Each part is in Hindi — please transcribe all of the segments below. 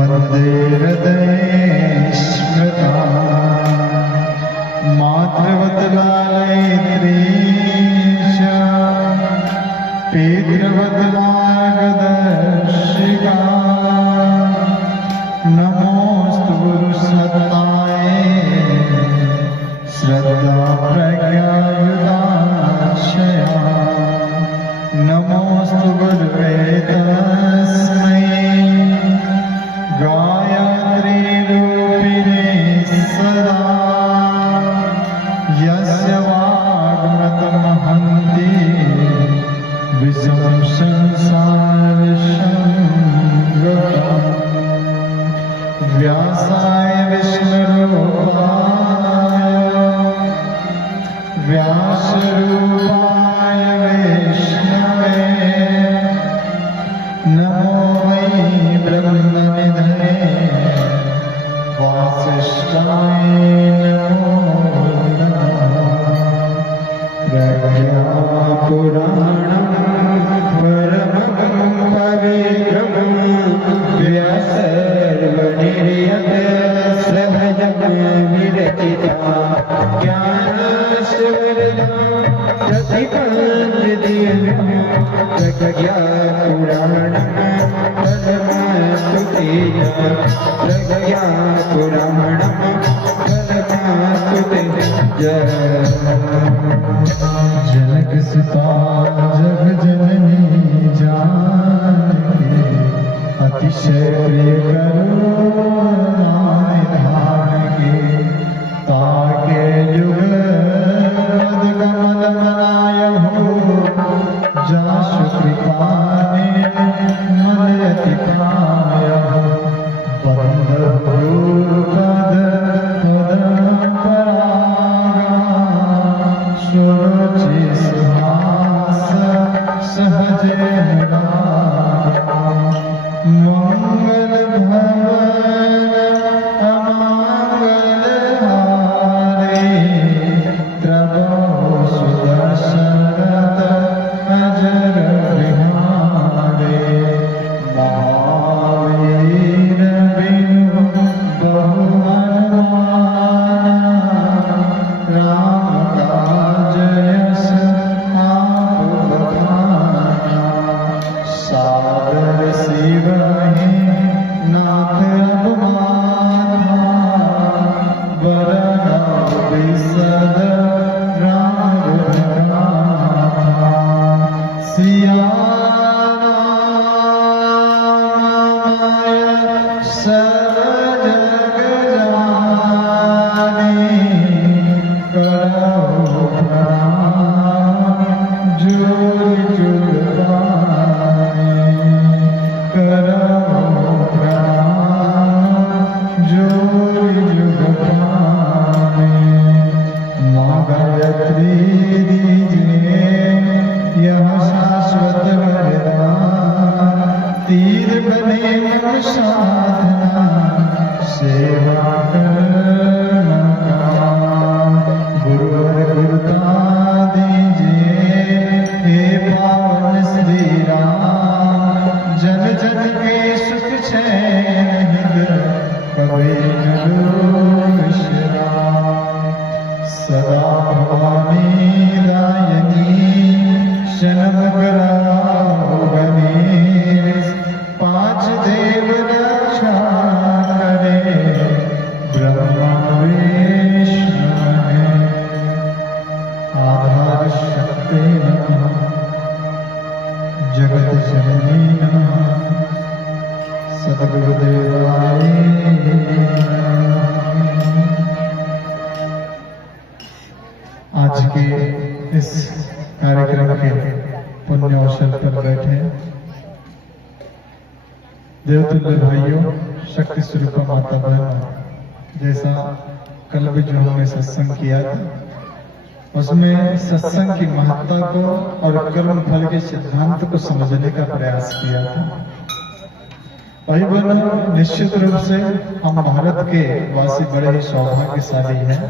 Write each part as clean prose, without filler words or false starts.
वन्दे हृदये स्मृता मातृवत्लालयित्रीश पितृवत्मार्गदर्शिका नमोऽस्तु गुरुसत्ताय श्रद्धा प्रज्ञायुताशया नमोऽस्तु गुरुवे तस्मै गायत्रीरूपिणे सदा यस्य वाग्मतमहन्ति विषं संसारसंगतम् व्यासाय विष्णुरूपाय व्यासरूपाय विष्णवे नमो वै ब्रह्मनिधये वासिष्ठाय नमो नमः प्रज्ञापुराणं परमं पवित्रं व्यासर्वनिर्यतसहजं विरचिता ज्ञानस्वरदं प्रतिपद्यदिव्यं प्रज्ञापुराणं परमास्तु प्रज्ञापुराणं परमास्तु जनकसुता जगजननी जानकी अतिशय प्रिय करुणाय धारके ताके युग कमल मनाय हो जासु कृपाने मनयति पाय बंधु पद परागा सुरुचि सुहास सहजे मंगल भवन अमंगल हारे प्रभु सुदर्शन अजर बिहारे महावीर बिनु बहुमाना राम काज यश आप बखाना सादर शिवहि नाथ अवमाना वरना विशद राम रघुनाथा सिया रामाय सब जग जानी करो प्रणाम जुग जुग पानी करो प्रणाम जुग जुग पानी माँ गायत्री दीजिए यह शाश्वत वरदान तीर बने मन साधना सेवा कर्म काम गुरुवर गुरुता दीजिए हे पावन श्री राम जन जन के सुख चैन कभी न लो विश्राम सदा भवानी दायनी शरण कराओ गणेश पांच देव रक्षा करे ब्रह्मा विष्णु महेश आधार शक्ति नमः जगत जननी नमः सद्गुरुदेवाय आज के इस कार्यक्रम के पुण्य अवसर पर बैठे देवतुल्य भाइयों, शक्ति स्वरूप माता बहन, जैसा कल भी जो हमने सत्संग किया था उसमें सत्संग की महत्ता को और कर्म फल के सिद्धांत को समझने का प्रयास किया था। भाई बहनों, निश्चित रूप से हम भारत के वासी बड़े ही सौभाग्यशाली हैं।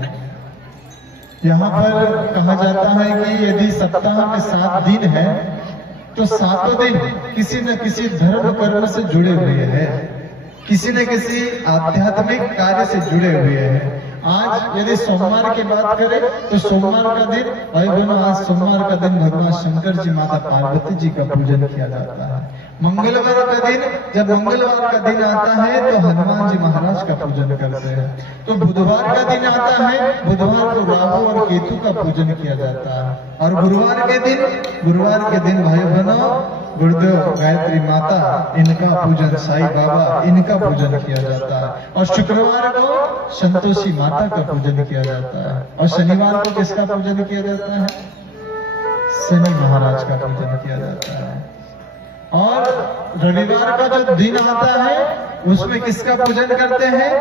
यहाँ पर कहा जाता है कि यदि सप्ताह में 7 दिन है तो सातों दिन किसी न किसी धर्म कर्म से जुड़े हुए हैं, किसी न किसी आध्यात्मिक कार्य से जुड़े हुए हैं। आज यदि सोमवार की बात करें तो सोमवार का दिन, भाई बहनों, आज सोमवार का दिन भगवान शंकर जी, माता पार्वती जी का पूजन किया जाता है। मंगलवार का दिन, जब मंगलवार का दिन आता है तो हनुमान जी महाराज का पूजन करते हैं। तो बुधवार का दिन आता है, बुधवार को राहु और केतु का पूजन किया जाता है। और गुरुवार के दिन भाई बहनों, गुरुदेव गायत्री माता, इनका पूजन, साईं बाबा, इनका पूजन किया जाता है। और शुक्रवार को संतोषी माता का पूजन किया जाता है। और शनिवार को किसका पूजन किया जाता है? शनि महाराज का पूजन किया जाता है। और रविवार का जो दिन आता है उसमें किसका पूजन करते हैं?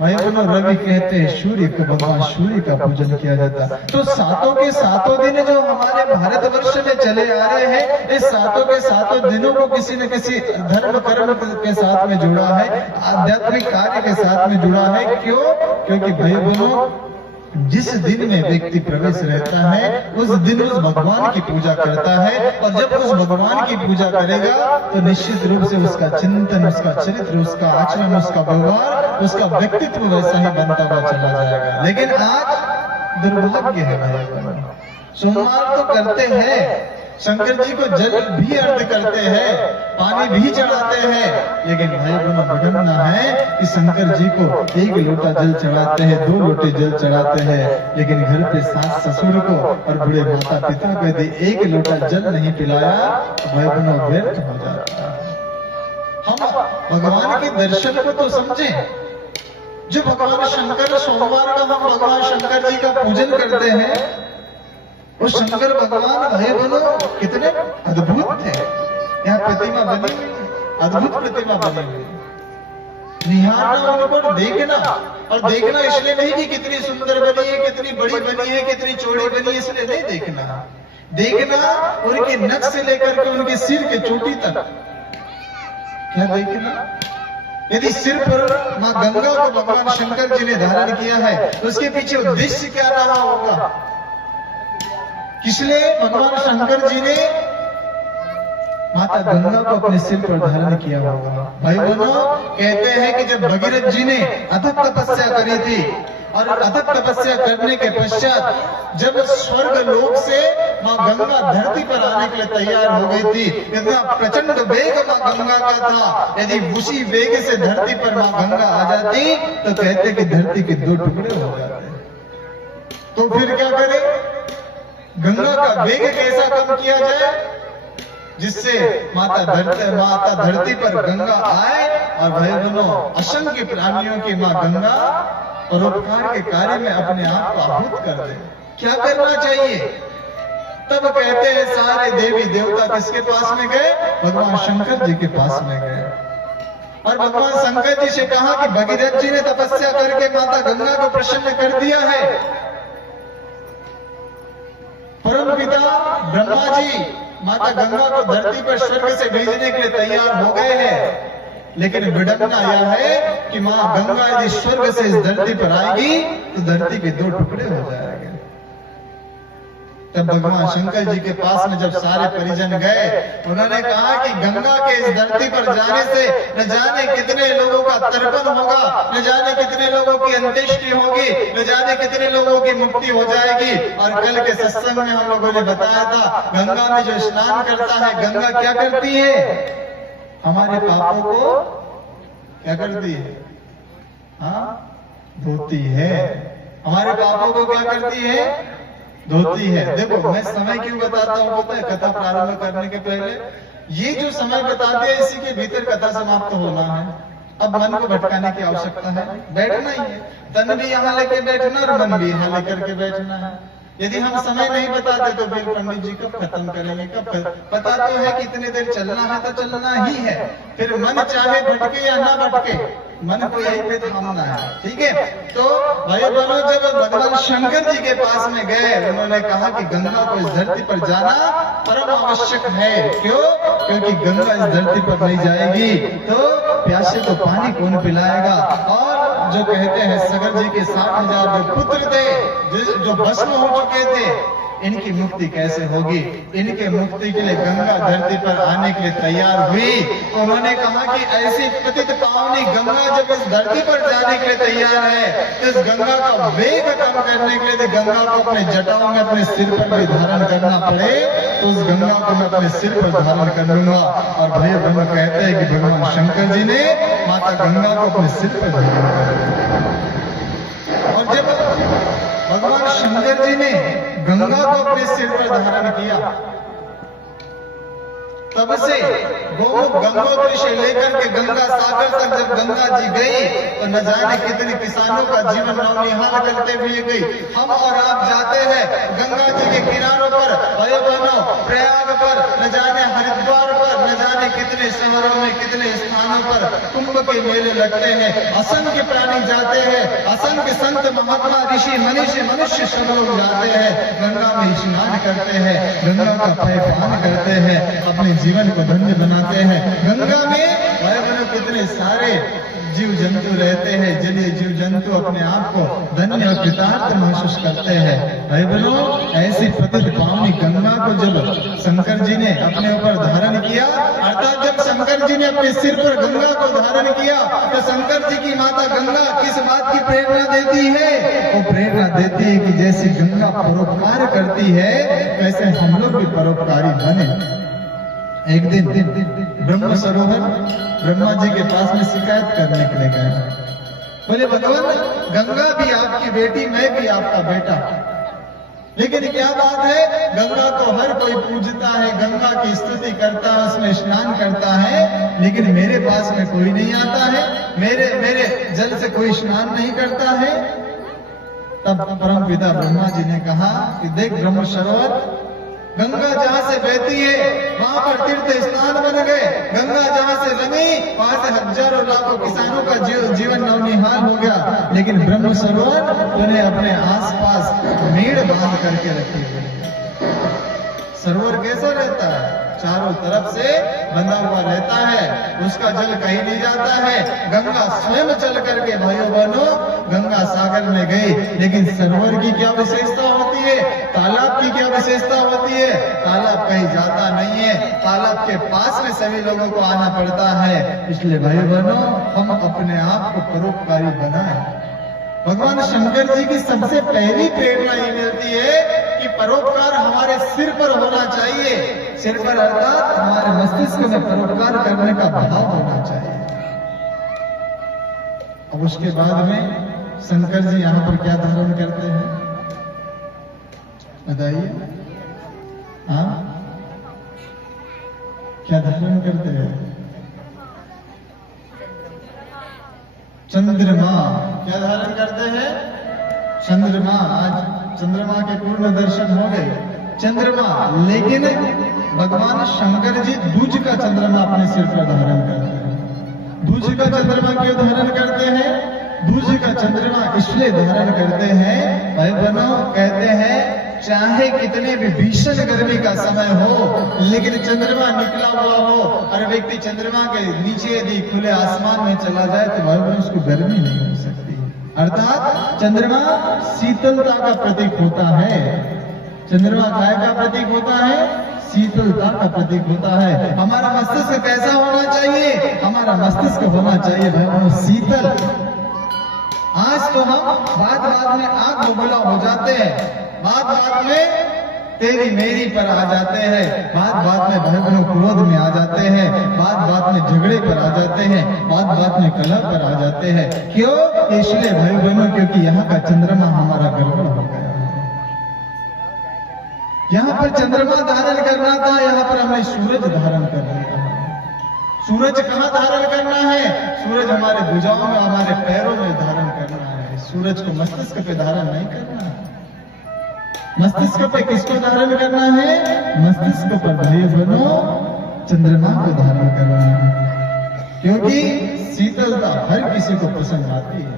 भाई बोलो, रवि कहते हैं सूर्य को, भगवान सूर्य का पूजन किया जाता है। तो सातों के सातों दिन जो हमारे भारतवर्ष में चले आ रहे हैं, इस सातों के सातों दिनों को किसी न किसी धर्म कर्म के साथ में जुड़ा है, आध्यात्मिक कार्य के साथ में जुड़ा है। क्यों? क्योंकि भाई बोलो, जिस दिन में व्यक्ति प्रवेश रहता है उस दिन उस भगवान की पूजा करता है। और जब उस भगवान की पूजा करेगा तो निश्चित रूप से उसका चिंतन, उसका चरित्र, उसका आचरण, उसका व्यवहार, उसका व्यक्तित्व वैसा ही बनता हुआ चला जाएगा। लेकिन आज दुर्भाग्य है भाई, सोमवार तो करते हैं, शंकर जी को जल भी अर्घ करते हैं, पानी भी चढ़ाते हैं, लेकिन भाई बहनों, विडंबना है कि शंकर जी को 1 लोटा जल चढ़ाते हैं, 2 लोटे जल चढ़ाते हैं, लेकिन घर पे सास ससुर को और बूढ़े माता पिता को यदि 1 लोटा जल नहीं पिलाया तो भाई बहनों व्यर्थ हो जाता है। हम भगवान के दर्शन को तो समझें। जो भगवान शंकर, सोमवार का हम भगवान शंकर जी का पूजन करते हैं, वो शंकर भगवान भाई बहनों कितने अद्भुत थे। यहाँ प्रतिमा बनी हुई है, अद्भुत प्रतिमा बनी हुई है। निहारना उनको, देखना, और देखना इसलिए नहीं कि कितनी सुंदर बनी है, कितनी बड़ी बनी है, कितनी चौड़ी बनी है, इसलिए नहीं देखना। देखना उनके नख से लेकर के उनके सिर के चोटी तक। क्या देखना? यदि सिर पर माँ गंगा को भगवान शंकर जी ने धारण किया है तो उसके पीछे उद्देश्य क्या रहा होगा? इसलिए भगवान शंकर जी ने माता गंगा को अपने सिर पर धारण किया होगा। भाई बहनों, कहते हैं कि जब भगीरथ जी ने अथक तपस्या करी थी और अथक तपस्या करने के पश्चात जब स्वर्ग लोक से माँ गंगा धरती पर आने के लिए तैयार हो गई थी, इतना प्रचंड वेग माँ गंगा का था, यदि उसी वेग से धरती पर माँ गंगा आ जाती तो कहते कि धरती के 2 टुकड़े हो जाते। तो फिर क्या करे? गंगा का वेग कैसा कम किया जाए जिससे माता धरती पर गंगा आए और भाई बहनों, असंख्य प्राणियों की माँ गंगा परोपकार के कार्य में अपने आप को आहूत कर दे। क्या करना चाहिए? तब कहते हैं सारे देवी देवता किसके पास में गए? भगवान शंकर जी के पास में गए और भगवान शंकर जी से कहा कि भगीरथ जी ने तपस्या करके माता गंगा को प्रसन्न कर दिया है। परम पिता ब्रह्मा जी माता गंगा को धरती पर स्वर्ग से भेजने के लिए तैयार हो गए हैं, लेकिन विडंबना यह है कि मां गंगा यदि स्वर्ग से इस धरती पर आएगी तो धरती के 2 टुकड़े हो जाएंगे। तब भगवान शंकर जी के पास में जब सारे परिजन गए, उन्होंने कहा कि गंगा के इस धरती पर जाने से न जाने कितने लोगों का तर्पण होगा, न जाने कितने लोगों की अंत्येष्टि होगी, न जाने कितने लोगों की मुक्ति हो जाएगी। और कल के सत्संग में हम लोगों ने बताया था, गंगा में जो स्नान करता है, गंगा क्या करती है? हमारे पापों को क्या करती है? हाँ, धोती है। हमारे पापों को क्या करती है? धोती है। देखो, मैं समय क्यों बताता हूँ पता है? कथा प्रारंभ करने के पहले ये जो समय बताते हैं, इसी के भीतर कथा समाप्त होना है। अब मन को भटकाने की आवश्यकता है? बैठना ही है। तन भी यहाँ लेके बैठना और मन भी यहाँ लेकर के बैठना है। यदि हम समय नहीं बताते तो फिर पंडित जी कब खत्म करेंगे? कब पता तो है कि इतनी देर चलना है तो चलना ही है। फिर मन चाहे भटके या ना भटके, मन को यही पे थामना है। ठीक है? तो भाई बहनों, जब भगवान शंकर जी के पास में गए, उन्होंने कहा कि गंगा को इस धरती पर जाना परम आवश्यक है। क्यों? क्योंकि गंगा इस धरती पर नहीं जाएगी तो प्यासे को पानी कौन पिलाएगा? और जो कहते हैं सगर जी के 60,000 जो पुत्र थे, जो भस्म हो चुके थे, इनकी मुक्ति कैसे होगी। इनके मुक्ति के लिए गंगा धरती पर आने के लिए तैयार हुई। उन्होंने कहा कि ऐसी पतित पावनी गंगा जब इस धरती पर जाने के लिए तैयार है तो इस गंगा का वेग कम करने के लिए तो गंगा को अपने जटाओं में अपने सिर पर भी धारण करना पड़े तो उस गंगा को मैं अपने सिर पर धारण कर लूंगा। और भैया ब्रह्म कहते हैं कि भगवान शंकर जी ने माता गंगा को अपने सिर पर धारण कर। और जब भगवान शंकर जी ने गंगा को अपने सिर पर धारण किया तब से गोमुख गंगोत्री से लेकर के गंगा सागर तक जब गंगा जी गई तो न जाने कितने किसानों का जीवन नौनिहाल करते हुए गई। हम और आप जाते हैं गंगा जी के किनारों पर, वयोवनों, प्रयाग पर, न जाने हरिद्वार पर, न जाने कितने शहरों में कितने स्थानों पर कुंभ के मेले लगते हैं। असंख्य प्राणी जाते हैं, असंख्य संत महात्मा ऋषि मनुष्य सब लोग जाते हैं, गंगा में स्नान करते हैं, गंगा का पान करते हैं, अपने जीवन को धन्य बनाते हैं। गंगा में वयोवनों कितने सारे जीव जंतु रहते हैं, जलीय जीव जंतु अपने आप को धन्य और कृतार्थ महसूस करते हैं। भाई बहनों, ऐसी पतित पावनी गंगा को जब शंकर जी ने अपने ऊपर धारण किया, अर्थात जब शंकर जी ने अपने सिर पर गंगा को धारण किया तो शंकर जी की माता गंगा किस बात की प्रेरणा देती है? वो प्रेरणा देती है कि जैसे गंगा परोपकार करती है वैसे हम लोग भी परोपकारी बने। एक दिन ब्रह्म सरोवर ब्रह्मा जी के पास में शिकायत करने के लिए गए। बोले भगवान, गंगा भी आपकी बेटी, मैं भी आपका बेटा, लेकिन क्या बात है, गंगा को हर कोई पूजता है, गंगा की स्तुति करता है, उसमें स्नान करता है, लेकिन मेरे पास में कोई नहीं आता है, मेरे जल से कोई स्नान नहीं करता है। तब परम पिता ब्रह्मा जी ने कहा कि देख ब्रह्म सरोवर, गंगा जहां से बहती है वहां पर तीर्थ स्थान बन गए। गंगा जहां से बनी वहां से हजारों लाखों किसानों का जीवन नौनिहाल हो गया, लेकिन ब्रह्म सरोवर उन्हें अपने आसपास मेड़ बांध करके रखी हुई। सरोवर कैसा रहता है? चारों तरफ से बंधा हुआ रहता है, उसका जल कहीं नहीं जाता है। गंगा स्वयं चल करके भाइयों बहनों गंगा सागर में गई, लेकिन सरोवर की क्या विशेषता होती है, तालाब की क्या विशेषता होती है? तालाब कहीं जाता नहीं है, तालाब के पास में सभी लोगों को आना पड़ता है। इसलिए भाइयों बहनों, हम अपने आप को परोपकारी बनाएं। भगवान शंकर जी की सबसे पहली प्रेरणा ये मिलती है कि परोपकार हमारे सिर पर होना चाहिए। सिर पर अर्थात हमारे मस्तिष्क में परोपकार करने का भाव होना चाहिए। अब उसके बाद में शंकर जी यहाँ पर क्या धारण करते हैं बताइए? हाँ, क्या धारण करते हैं? चंद्रमा। क्या धारण करते हैं? चंद्रमा। आज चंद्रमा के पूर्ण दर्शन हो गए। चंद्रमा, लेकिन भगवान शंकर जी दूज का चंद्रमा अपने सिर पर धारण करते हैं। दूज का चंद्रमा क्यों धारण करते हैं? दूज का चंद्रमा इसलिए धारण करते हैं, भाई बहनों, कहते हैं चाहे कितने भी भीषण गर्मी का समय हो, लेकिन चंद्रमा निकला हुआ हो और व्यक्ति चंद्रमा के नीचे यदि खुले आसमान में चला जाए तो भाई बहनों उसको गर्मी नहीं हो सकती। अर्थात चंद्रमा शीतलता का प्रतीक होता है। चंद्रमा काय का प्रतीक होता है? शीतलता का प्रतीक होता है। हमारा मस्तिष्क कैसा होना चाहिए? हमारा मस्तिष्क होना चाहिए भाई बहनों शीतल। आज तो हम बात में आग बबूला हो जाते हैं, बात में तेरी मेरी पर आ जाते हैं, बात में भाई बहनों क्रोध में आ जाते हैं, बात में झगड़े पर आ जाते हैं, बात में कलह पर आ जाते हैं। क्यों? इसलिए भाई बहनों क्योंकि यहाँ का चंद्रमा हमारा गड़बड़ हो गया। यहाँ पर चंद्रमा धारण करना था, यहाँ पर हमें सूरज धारण करना था। सूरज कहाँ धारण करना है? सूरज हमारे भुजाओं में, हमारे पैरों में धारण करना है। सूरज को मस्तिष्क पे धारण नहीं करना है। मस्तिष्क पे किसको धारण करना है? मस्तिष्क पर भाई बहनों चंद्रमा को धारण करना है, क्योंकि शीतलता हर किसी को पसंद आती है।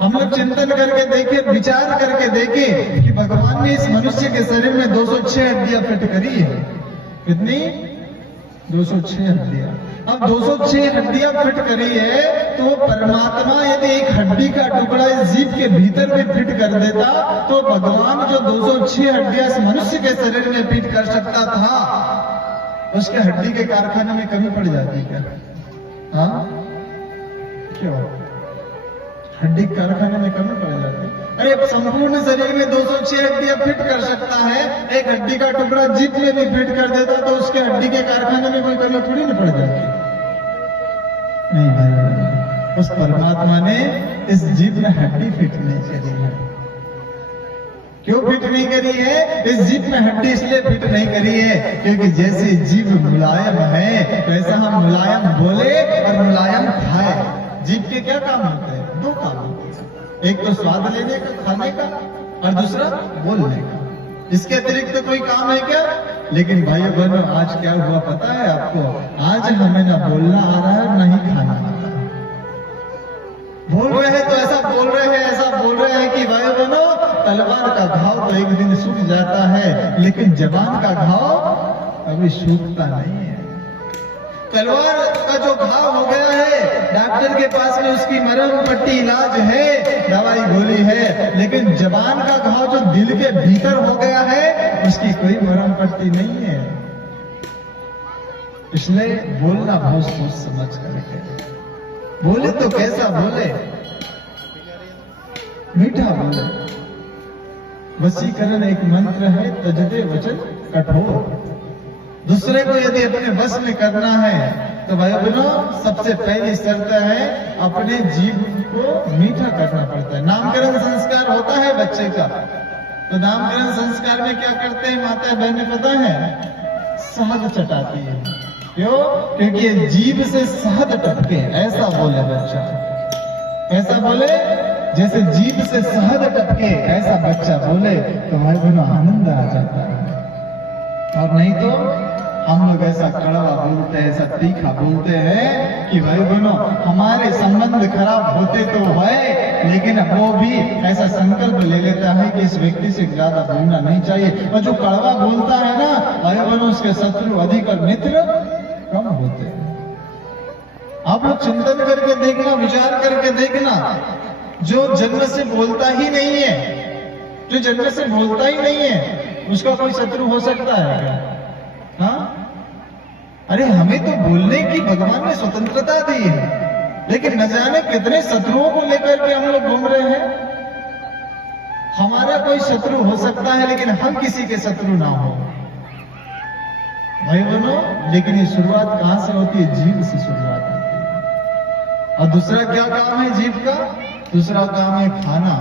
हम लोग चिंतन करके देखें, विचार करके देखें कि भगवान ने इस मनुष्य के शरीर में 206 हड्डियां फिट करी है। कितनी? 206 हड्डियां। अब 206 हड्डियां फिट करी है तो परमात्मा यदि एक हड्डी का टुकड़ा इस जीभ के भीतर में फिट कर देता तो भगवान जो 206 हड्डियां इस मनुष्य के शरीर में फिट कर सकता था, उसके हड्डी के कारखाने में कमी पड़ जाती क्या? हाँ, क्यों? हड्डी कारखाने में कमी पड़ जाती? अरे संपूर्ण शरीर में 206 हड्डियां फिट कर सकता है, एक हड्डी का टुकड़ा जीभ में भी फिट कर देता तो उसके हड्डी के कारखाने में कोई कमी थोड़ी नहीं पड़ जाती। नहीं भाई, उस परमात्मा ने इस जीभ में हड्डी फिट नहीं करी है। क्यों फिट नहीं करी है? इस जीभ में हड्डी इसलिए फिट नहीं करी है क्योंकि जैसे जीभ मुलायम है वैसा हम मुलायम बोले और मुलायम खाए। जीभ के क्या काम होते हैं? 2 काम होते हैं, एक तो स्वाद लेने का, खाने का, और दूसरा बोलने का। इसके अतिरिक्त तो कोई काम है क्या? लेकिन भाइयों बहनों, आज क्या हुआ पता है आपको? आज हमें ना बोलना आ रहा है ना ही खाना आ रहा है। बोल रहे हैं तो ऐसा बोल रहे हैं, ऐसा बोल रहे हैं कि भाइयों बहनों, तलवार का घाव तो एक दिन सूख जाता है लेकिन जबान का घाव कभी सूखता नहीं है। तलवार का जो घाव हो गया है, डॉक्टर के पास में उसकी मरहम पट्टी इलाज है, दवाई गोली है, लेकिन जबान का घाव जो दिल के भीतर हो गया है उसकी कोई मरहम पट्टी नहीं है। इसलिए बोलना बहुत सोच समझ करके बोले तो कैसा बोले? मीठा बोले। वशीकरण एक मंत्र है, तजदे वचन कठोर। दूसरे को यदि अपने वश में करना है तो भाई बहनों, सबसे पहली शर्त है अपने जीभ को मीठा करना पड़ता है। नामकरण संस्कार होता है बच्चे का, तो नामकरण संस्कार में क्या करते हैं माता बहनें पता है? शहद चटाती है। क्यों? क्योंकि ये जीभ से शहद टपके, ऐसा बोले बच्चा। ऐसा बोले जैसे जीभ से शहद टपके, ऐसा बच्चा बोले तो भाई बहनों आनंद आ जाता है। और नहीं तो हम लोग ऐसा कड़वा बोलते हैं, ऐसा तीखा बोलते हैं कि भाई बहनों हमारे संबंध खराब होते तो है, लेकिन वो भी ऐसा संकल्प ले लेता है कि इस व्यक्ति से ज्यादा बोलना नहीं चाहिए। और जो कड़वा बोलता है ना भाई बहनों, उसके शत्रु अधिक और मित्र कम होते हैं। आप लोग चिंतन करके देखना, विचार करके देखना, जो जन्म से बोलता ही नहीं है, जो जन्म से बोलता ही नहीं है, उसका कोई शत्रु हो सकता है क्या? हाँ? अरे हमें तो बोलने की भगवान ने स्वतंत्रता दी है, लेकिन न जाने कितने शत्रुओं को लेकर के हम लोग घूम रहे हैं। हमारा कोई शत्रु हो सकता है लेकिन हम किसी के शत्रु ना हो भाई बहनों। लेकिन ये शुरुआत कहां से होती है? जीभ से शुरुआत होती है। और दूसरा क्या काम है जीभ का? दूसरा काम है खाना।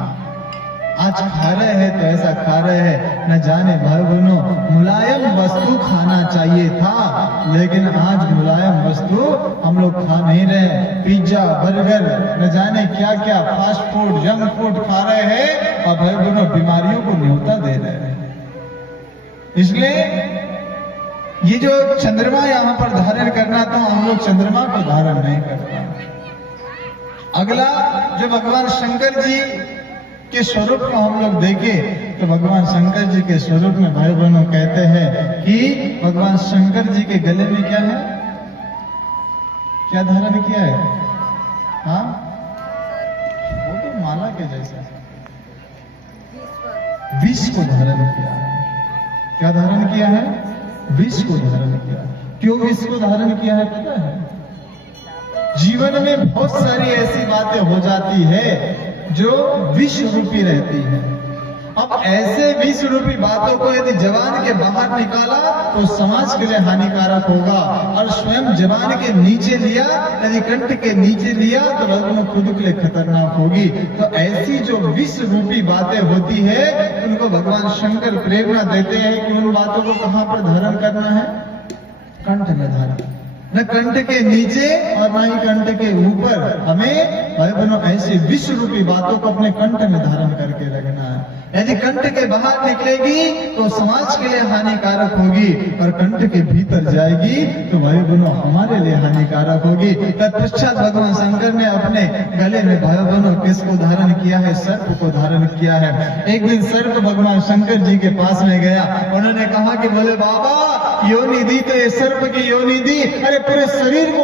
आज खा रहे हैं तो ऐसा खा रहे हैं, न जाने भाई बहनों मुलायम वस्तु खाना चाहिए था, लेकिन आज मुलायम वस्तु हम लोग खा नहीं रहे। पिज्जा, बर्गर, न जाने क्या क्या फास्ट फूड, जंक फूड खा रहे हैं और भाई बहनों बीमारियों को न्योता दे रहे हैं। इसलिए ये जो चंद्रमा यहाँ पर धारण करना था, हम लोग चंद्रमा को धारण नहीं करता। अगला जो भगवान शंकर जी के स्वरूप को हम लोग देखें तो भगवान शंकर जी के स्वरूप में भाई बहनों कहते हैं कि भगवान शंकर जी के गले में क्या है? क्या धारण किया है? हाँ, वो तो माला के जैसा विष को धारण किया है। क्या धारण किया है? विष को धारण किया। क्यों विष को धारण किया है पता है? जीवन में बहुत सारी ऐसी बातें हो जाती है जो विष रूपी रहती है। अब ऐसे विष रूपी बातों को यदि जबान के बाहर निकाला तो समाज के लिए हानिकारक होगा, और स्वयं जबान के नीचे लिया, यदि कंठ के नीचे लिया तो लोगों खुद के लिए खतरनाक होगी। तो ऐसी जो विष रूपी बातें होती है उनको भगवान शंकर प्रेरणा देते हैं कि उन बातों को कहां पर धारण करना है? कंठ में धारण, न कंठ के नीचे और न ही कंठ के ऊपर। हमें भाई बहनों ऐसी विष रूपी बातों को अपने कंठ में धारण करके रखना है। यदि कंठ के बाहर निकलेगी तो समाज के लिए हानिकारक होगी, और कंठ के भीतर जाएगी तो भाई बहनों हमारे लिए हानिकारक होगी। तत्पश्चात भगवान शंकर ने अपने गले में भाई बहनों किसको धारण किया है? सर्प को धारण किया है। एक दिन सर्प भगवान शंकर जी के पास में गया, उन्होंने कहा कि बोले बाबा योनि दी तो ये सर्प की योनि दी। अरे पूरे शरीर को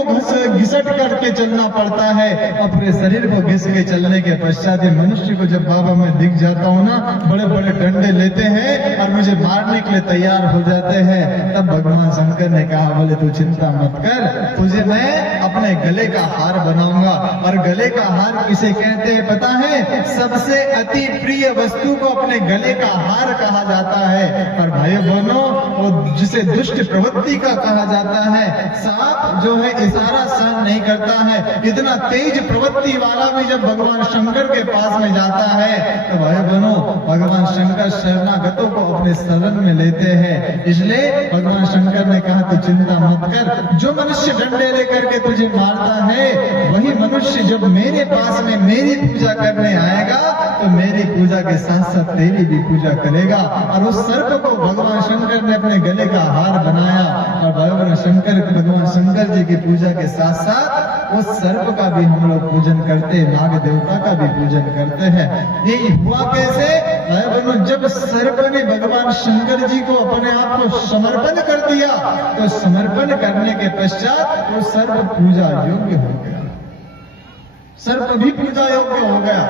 घिसट करके चलना पड़ता है, और पूरे शरीर को घिस के चलने के पश्चात मनुष्य को जब बाबा मैं दिख जाता हूँ ना, बड़े बड़े डंडे लेते हैं और मुझे मारने के लिए तैयार हो जाते हैं। तब भगवान शंकर ने कहा, बोले तू चिंता मत कर, तुझे मैं अपने गले का हार बनाऊंगा। और गले का हार किसे कहते हैं पता है? सबसे अति प्रिय वस्तु को अपने गले का हार कहा जाता है। और भाई बहनों, वो जिसे दुष्ट प्रवृत्ति का कहा जाता है, सांप जो है इशारा सहन नहीं करता है, इतना तेज प्रवृत्ति वाला भी जब भगवान शंकर के पास में जाता है तो भाई बहनों, भगवान शंकर शरणागतों को अपने शरण में लेते हैं। इसलिए भगवान शंकर ने कहा तू चिंता मत कर, जो मनुष्य डंडे लेकर के तुझे मारता है वही मनुष्य जब मेरे पास में मेरी पूजा करने आएगा तो मेरी पूजा के साथ साथ तेरी भी पूजा करेगा। और उस सर्प को भगवान शंकर ने अपने गले का हार बनाया, और भगवान शंकर जी की पूजा के साथ साथ उस सर्प का भी हम लोग पूजन करते हैं, नाग देवता का भी पूजन करते हैं। ये हुआ कैसे? जब सर्प ने भगवान शंकर जी को अपने आप को समर्पण कर दिया तो समर्पण करने के पश्चात वो सर्प पूजा योग्य हो गया, सर्प भी पूजा योग्य हो गया,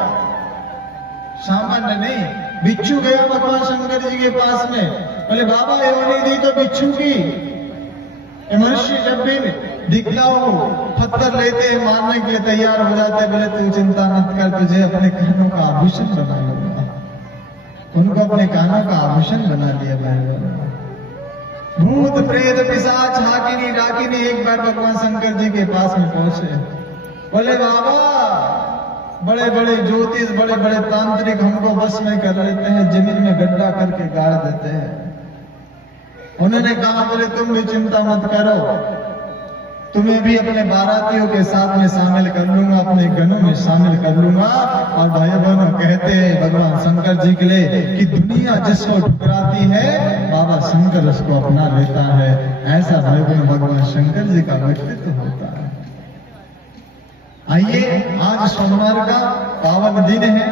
सामान्य नहीं। बिच्छू गया भगवान शंकर जी के पास में, बोले बाबा योनि दी तो बिच्छू की, मनुष्य जब भी दिखलाओ पत्थर लेते हैं मारने के लिए तैयार हो जाते, बोले तू चिंता मत कर, तुझे अपने कानों का आभूषण बना लूंगा। उनको अपने कानों का आभूषण बना लिया भाई। भूत प्रेत पिशाच हाकिनी डाकिनी एक बार भगवान शंकर जी के पास में पहुंचे, बोले बाबा बड़े बड़े ज्योतिष बड़े बड़े तांत्रिक हमको बस में कर लेते हैं, जमीन में गड्ढा करके गाड़ देते हैं। उन्होंने कहा, बोले तुम भी चिंता मत करो, तुम्हें भी अपने बारातियों के साथ में शामिल कर लूंगा, अपने गणों में शामिल कर लूंगा। और भाई बहनों कहते हैं भगवान शंकर जी के लिए कि दुनिया जिसको ठुकराती है बाबा शंकर उसको अपना लेता है। ऐसा भाई बहनों भगवान शंकर जी का व्यक्तित्व होता है। आइए, आज सोमवार का पावन दिन है,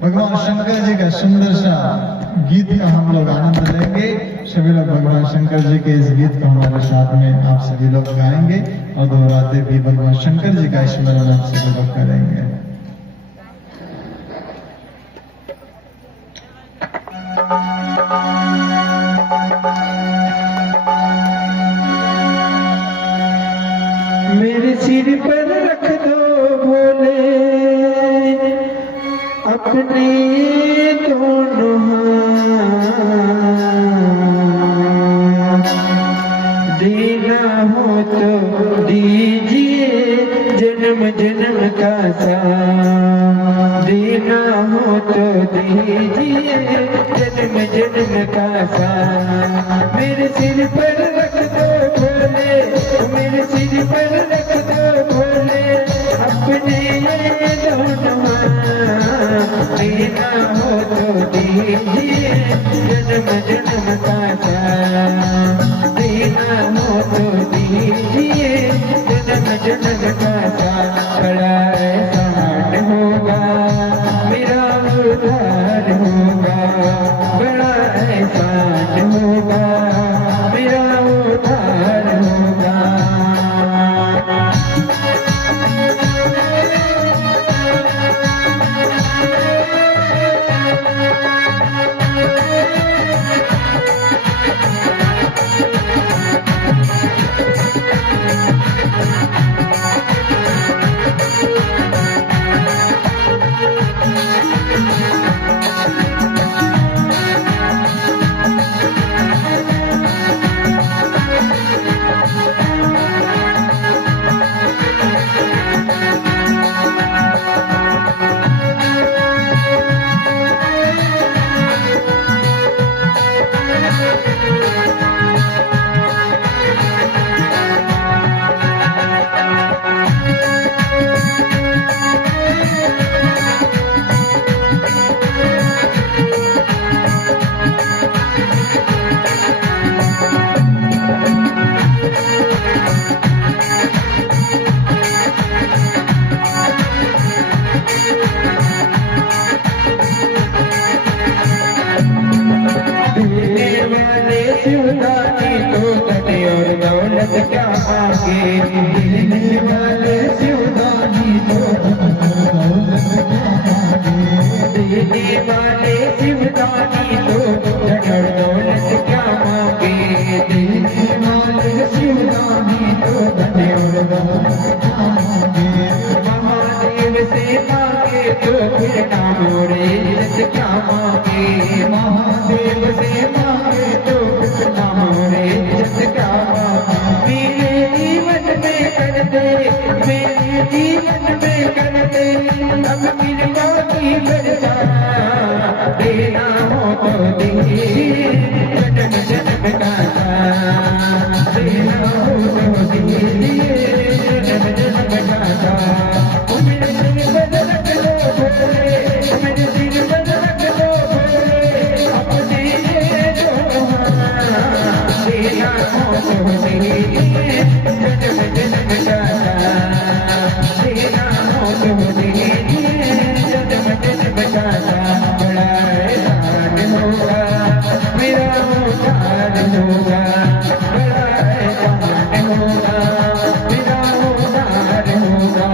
भगवान शंकर जी का सुंदर सा गीत का हम लोग आनंद लेंगे। सभी लोग भगवान शंकर जी के इस गीत को हमारे साथ में आप सभी लोग गाएंगे और दोहराते भी भगवान शंकर जी का स्मरण आप सभी लोग करेंगे। मेरे सिर पर रख दो भोले अपने दोनों हाथ, देना हो तो दीजिए जन्म जन्म का साथ, देना हो तो दीजिए जन्म जन्म का साथ। मेरे सिर पर रख दो भोले, मेरे सिर पर रख दो भोले अपने ये दोनों हाथ, देना हो तो दीजिए जन्म जन्म का साथ, देना हो तो दीजिए जन्म जन्म का साथ। बड़ा एहसान होगा मेरा उद्धार होगा, बड़ा एहसान होगा मेरा उद्धार होगा। देने वाले शिवदानी तो दौलत क्या मांगे। देने वाले शिवदानी तो धन दौलत क्या मांगे। देने वाले शिवदानी तो धन और दौलत क्या मांगे। महादेव से मांगे तो फिर नाम और इज्जत क्या मांगे। महादेव से मांगे तो फिर नाम और इज्जत क्या मांगे। मेरे जीवन में कर दे, मेरे जीवन में कर दे, अब कृपा की वर्षा। देना हो तो दे जन्म जन्म का साथ। देना हो तो दे जन्म जन्म का साथ। मेरे सिर पर रख दो भोले, मेरे सिर पर रख दो भोले, अपने जो देना हो तो दे जन्म जन्म का साथ। देना हो तो दे जन्म जन्म का साथ। बड़ा एहसान होगा मेरा उद्धार होगा। बड़ा एहसान होगा मेरा उद्धार होगा।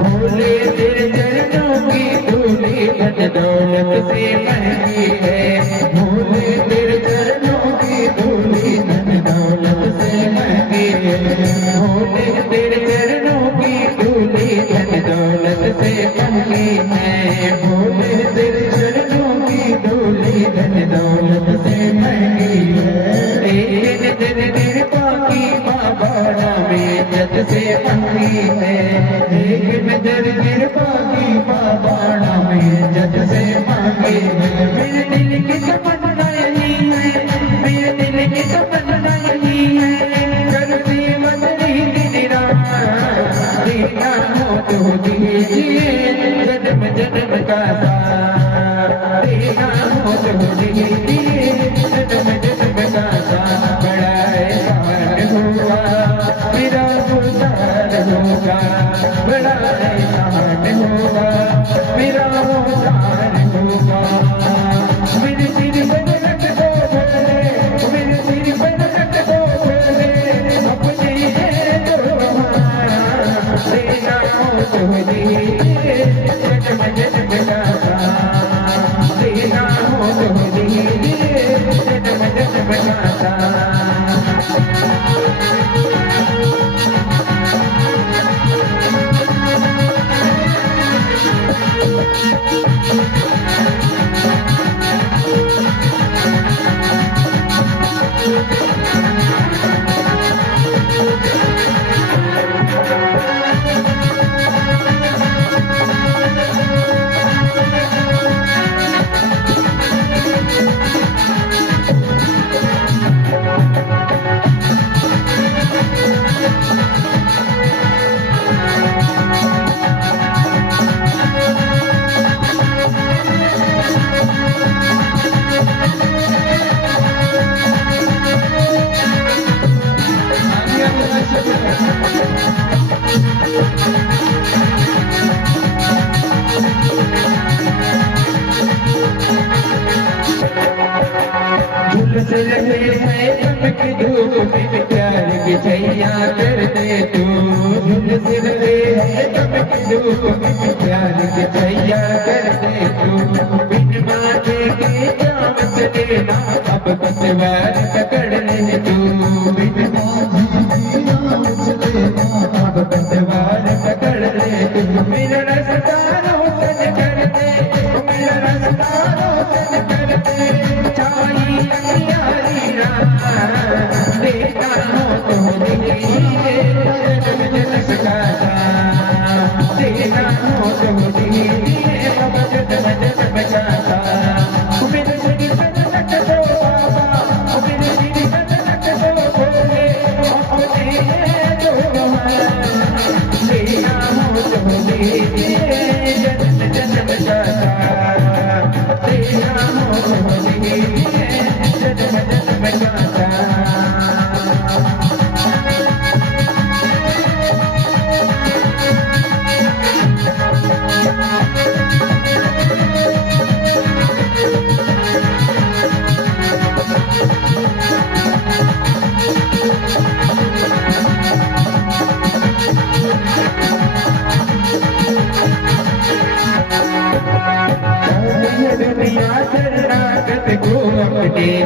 भोले तेरे चरणों की धूली धन दौलत से महंगी है। भोले तेरे चरणों की धूली धन दौलत से महंगी है। भोले तेरे चरणों की धूली धन दौलत से महंगी है। भोले तेरे चरणों की धूली धन दौलत से महंगी है। लेकिन तेरे कृपा की बाबा में जत से महंगी है। लेकिन तेरे कृपा की बाबा में जत से महंगी है। मेरे दिल की तमन्ना यही है, मेरे दिल की तमन्ना यही है, कर सेवत दिन रात। देना हो तो दीजिए जन्म जन्म का साथ। देना हो तो दीजिए जन्म जन्म का साथ। बड़ा एहसान होगा मेरा उद्धार होगा। बड़ा एहसान होगा मेरा उद्धार होगा। मेरे सिर पर रख दो भोले, मेरे सिर पर रख दो भोले, अपने जो देना हो तो दीजिए जन्म जन्म का साथ। देना हो तो दीजिए जन्म जन्म का झुलस रहे हैं चमक धूप में प्यार की छैया कर दे तू। झुलस रहे हैं चमक धूप में प्यार की छैया कर दे तू। बिन माथे के चामत देना अब पतवार पकड़ ले तू। बिन माथे के चामत देना अब पतवार पकड़ ले तू। मेरा रास्ता रोशन कर दे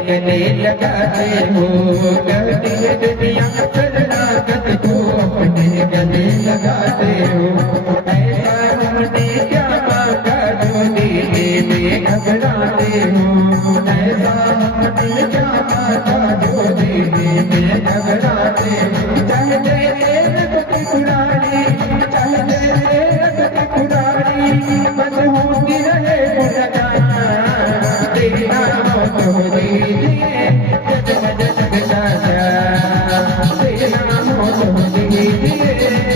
गले लगाते हो, करती है दुनिया शरणागत को अपने गले लगाते हो। ऐसा हमने क्या मांगा जो देने में घबराते हो, ऐसा हमने क्या मांगा जो देने में घबराते हो। चाहे जैसे रगती कुरारी, चाहे जैसे रगती कुरारी, बस होती रहे गुणगान। देना हो तो दीजिए जगमग जगदाता, देना हो तो दीजिए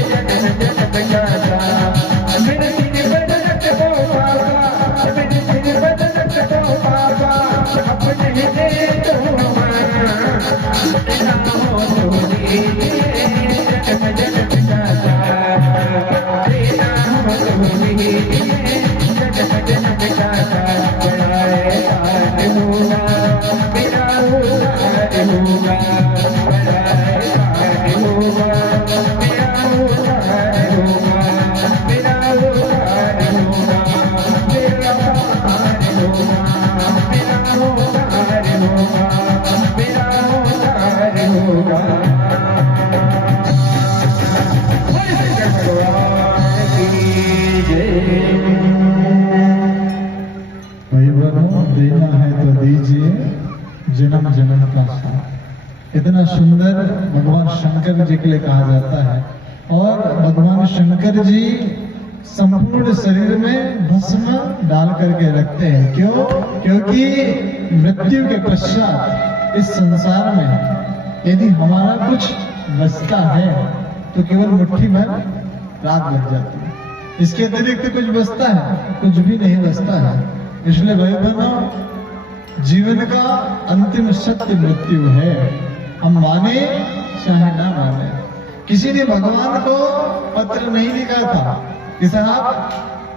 जगमग जगदाता। मेरे सिर पर रख दो बाबा, मेरे सिर पर रख दो बाबा, अपने दे दो हमारा। देना हो तो दीजिए जगमग जगदाता, देना हो तो दीजिए जगमग जगदाता। बड़ा एहसान होगा मेरा उद्धार होगा, बड़ा एहसान होगा मेरा उद्धार होगा, मेरा उद्धार होगा, मेरा उद्धार होगा, मेरा उद्धार होगा, मेरा उद्धार होगा। भगवान की जय। भाई बहनों, देना है तो दीजिए जन्म जन्म का साथ। इतना सुंदर भगवान शंकर जी के लिए कहा जाता है। और भगवान शंकर जी संपूर्ण शरीर में भस्म डाल करके रखते हैं। क्यों? क्योंकि मृत्यु के पश्चात इस संसार में यदि हमारा कुछ बचता है तो केवल मुट्ठी भर रात लग जाती है, इसके अतिरिक्त कुछ बचता है? कुछ भी नहीं बचता है। इसलिए भाई बहनों, जीवन का अंतिम सत्य मृत्यु है। हम माने चाहे ना माने। किसी ने भगवान को पत्र नहीं लिखा था कि साहब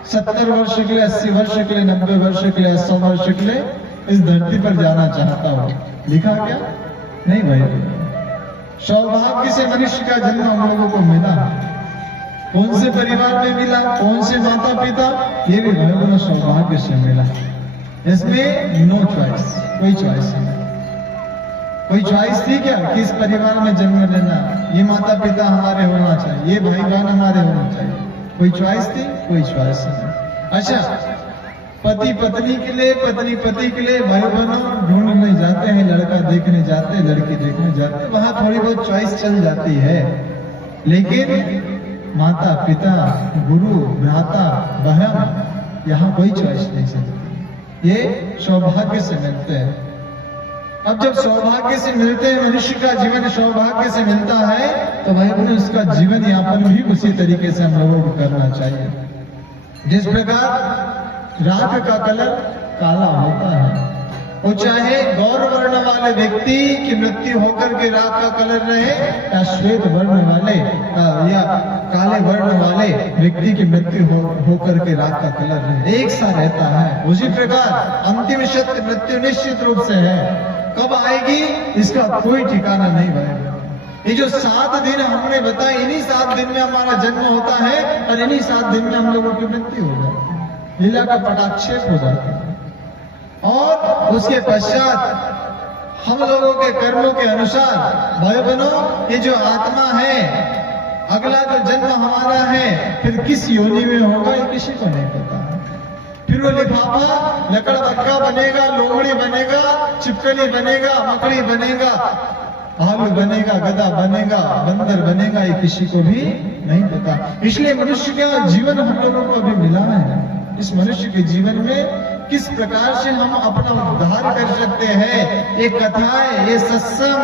70 वर्ष के लिए, 80 वर्ष के लिए, 90 वर्ष के लिए, 100 वर्ष के लिए इस धरती पर जाना चाहता हूं। लिखा क्या? नहीं भाई। सौभाग्य से मनुष्य का जन्म हम लोगों को मिला। कौन से परिवार में मिला, कौन से माता पिता, ये भी भगवान सौभाग्य से मिला। इसमें नो चॉइस, कोई चॉइस नहीं। कोई चॉइस थी क्या कि इस परिवार में जन्म लेना, ये माता पिता हमारे होना चाहिए, ये भाई बहन हमारे होना चाहिए? कोई चॉइस थी? कोई चॉइस नहीं। अच्छा, पति पत्नी के लिए, पत्नी पति के लिए भाई बहनों ढूंढने जाते हैं, लड़का देखने जाते हैं, लड़की देखने जाते हैं, वहां थोड़ी बहुत चॉइस चल जाती है। लेकिन माता पिता, गुरु, भ्राता, बहन, यहाँ कोई चॉइस नहीं चलती। ये सौभाग्य से मिलते हैं। अब जब सौभाग्य से मिलते हैं, मनुष्य का जीवन सौभाग्य से मिलता है, तो भाई बहन उसका जीवन यापन भी उसी तरीके से हम लोगों को करना चाहिए। जिस प्रकार राख का कलर काला होता है, वो चाहे गौर वर्ण वाले व्यक्ति की मृत्यु होकर के राख का कलर रहे या श्वेत वर्ण वाले या काले वर्ण वाले व्यक्ति की मृत्यु होकर के राख का कलर रहे, एक सा रहता है। उसी प्रकार अंतिम सत्य मृत्यु निश्चित रूप से है। कब आएगी इसका कोई ठिकाना नहीं बनेगा। ये जो 7 दिन हमने बताए, इन्हीं 7 दिन में हमारा जन्म होता है और इन्हीं 7 दिन में हम लोगों की मृत्यु हो जाती है, लीला का पटाक्षेप हो जाता है। और उसके पश्चात हम लोगों के कर्मों के अनुसार भाई बहनों, ये जो आत्मा है, अगला जो जन्म हमारा है फिर किस योनि में होगा ये किसी को नहीं पता। फिर वो लिफाफा लकड़ बक्का बनेगा, लोमड़ी बनेगा, चिपकली बनेगा, मकड़ी बनेगा, भालू बनेगा, गधा बनेगा, बंदर बनेगा, ये किसी को भी नहीं पता। इसलिए मनुष्य का जीवन हम लोगों को अभी मिला है। इस मनुष्य के जीवन में किस प्रकार से हम अपना उद्धार कर सकते हैं, ये कथाएं, ये सत्संग,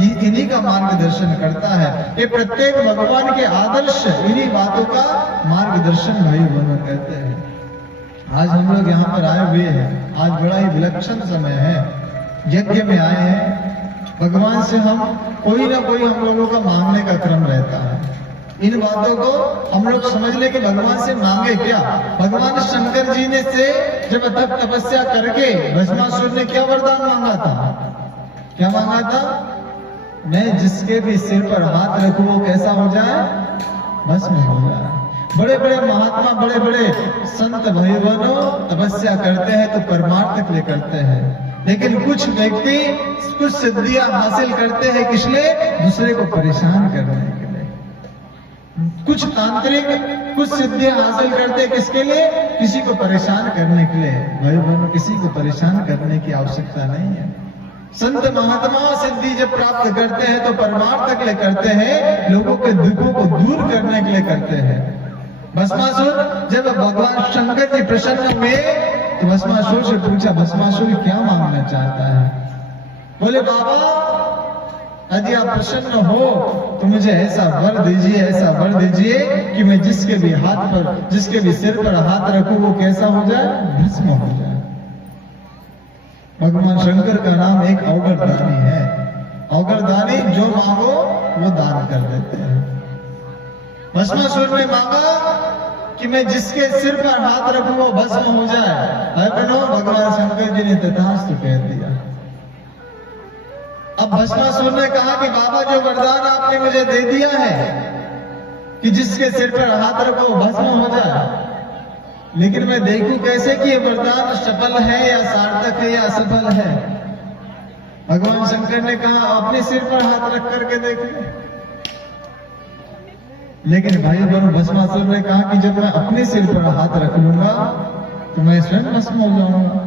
ये इन्हीं का मार्गदर्शन करता है। ये प्रत्येक भगवान के आदर्श इन्हीं बातों का मार्गदर्शन भाई बहनों कहते हैं। आज हम लोग यहाँ पर आए हुए हैं, आज बड़ा ही विलक्षण समय है। यज्ञ में आए हैं, भगवान से हम कोई ना कोई हम लोगों का मांगने का क्रम रहता है। इन बातों को हम लोग समझ ले कि भगवान से मांगे क्या। भगवान शंकर जी ने से जब तप तपस्या करके भस्मासुर ने क्या वरदान मांगा था? क्या मांगा था? मैं जिसके भी सिर पर हाथ रखूं वो कैसा हो जाए? भस्म हो जाए। बड़े बड़े महात्मा, बड़े बड़े संत भाई बहनों तपस्या करते हैं तो परमार्थ के लिए करते हैं। लेकिन कुछ व्यक्ति कुछ सिद्धियां हासिल करते हैं किस लिए? दूसरे को परेशान करने के लिए। कुछ तांत्रिक कुछ सिद्धियां हासिल करते हैं किसके लिए? किसी को परेशान करने के लिए। भाई बहनों, किसी को परेशान करने की आवश्यकता नहीं है। संत महात्मा सिद्धि जब प्राप्त करते हैं तो परमार्थ के लिए करते हैं, लोगों के दुखों को दूर करने के लिए करते हैं। भस्मासुर जब भगवान शंकर जी प्रसन्न हुए तो भस्मासुर से पूछा, भस्मासुर क्या मांगना चाहता है? बोले, बाबा यदि आप प्रसन्न हो तो मुझे ऐसा वर दीजिए, ऐसा वर दीजिए कि मैं जिसके भी हाथ पर, जिसके भी सिर पर हाथ रखूं वो कैसा हो जाए? भस्म हो जाए। भगवान शंकर का नाम एक अवगरदानी है। अवगरदानी जो मांगो वो दान कर देते हैं। भस्मासुर ने मांगा कि मैं जिसके सिर पर हाथ रखूं वो भस्म हो जाए। भाई बहनों, भगवान शंकर जी ने तथास्तु कह दिया। अब भस्मासुर ने कहा कि बाबा जो वरदान आपने मुझे दे दिया है कि जिसके सिर पर हाथ रखो वो भस्म हो जाए, लेकिन मैं देखूं कैसे कि ये वरदान सफल है या सार्थक है या असफल है? भगवान शंकर ने कहा, अपने सिर पर हाथ रख करके देखिए। लेकिन भाई बहनों, भस्मासुर ने कहा कि जब मैं अपने सिर पर हाथ रख लूंगा तो मैं स्वयं भस्म हो जाऊंगा।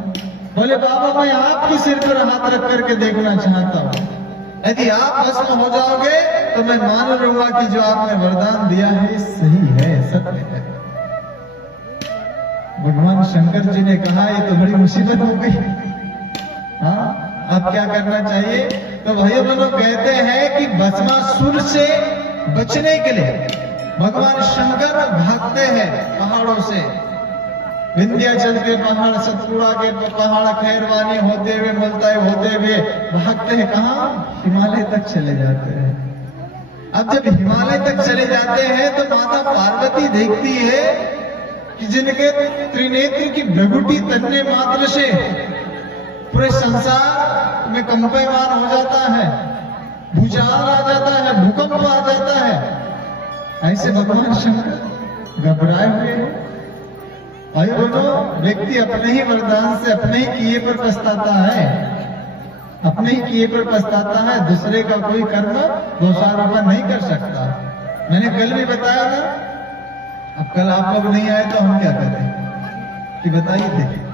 बोले, बाबा मैं आपके सिर पर हाथ रख करके देखना चाहता हूं। यदि आप भस्म हो जाओगे तो मैं मान लूंगा कि जो आपने वरदान दिया है सही है, सत्य है। भगवान शंकर जी ने कहा, ये तो बड़ी मुसीबत हो गई। हाँ, अब क्या करना चाहिए? तो भाइयों बहनों, कहते हैं कि भस्मासुर से बचने के लिए भगवान शंकर भागते हैं पहाड़ों से। विंध्याचल के पहाड़, सतपुड़ा के पहाड़, खैरवानी होते हुए, मुल्ताई होते हुए भागते हैं कहाँ? हिमालय तक चले जाते हैं। अब जब हिमालय तक चले जाते हैं तो माता पार्वती देखती है कि जिनके त्रिनेत्र की भ्रगुटी तनने मात्र से पूरे संसार में कंपयमान हो जाता है, भूचाल आ जाता है, भूकंप आ जाता है। ऐसे भगवान शंकर घबराए हुए। भाई बहनों, व्यक्ति अपने ही वरदान से अपने ही किए पर पछताता है, अपने ही किए पर पछताता है। दूसरे का कोई कर्म दोषारोपण नहीं कर सकता। मैंने कल भी बताया ना। अब कल आप लोग नहीं आए तो हम क्या करें कि बताइए? देखिए,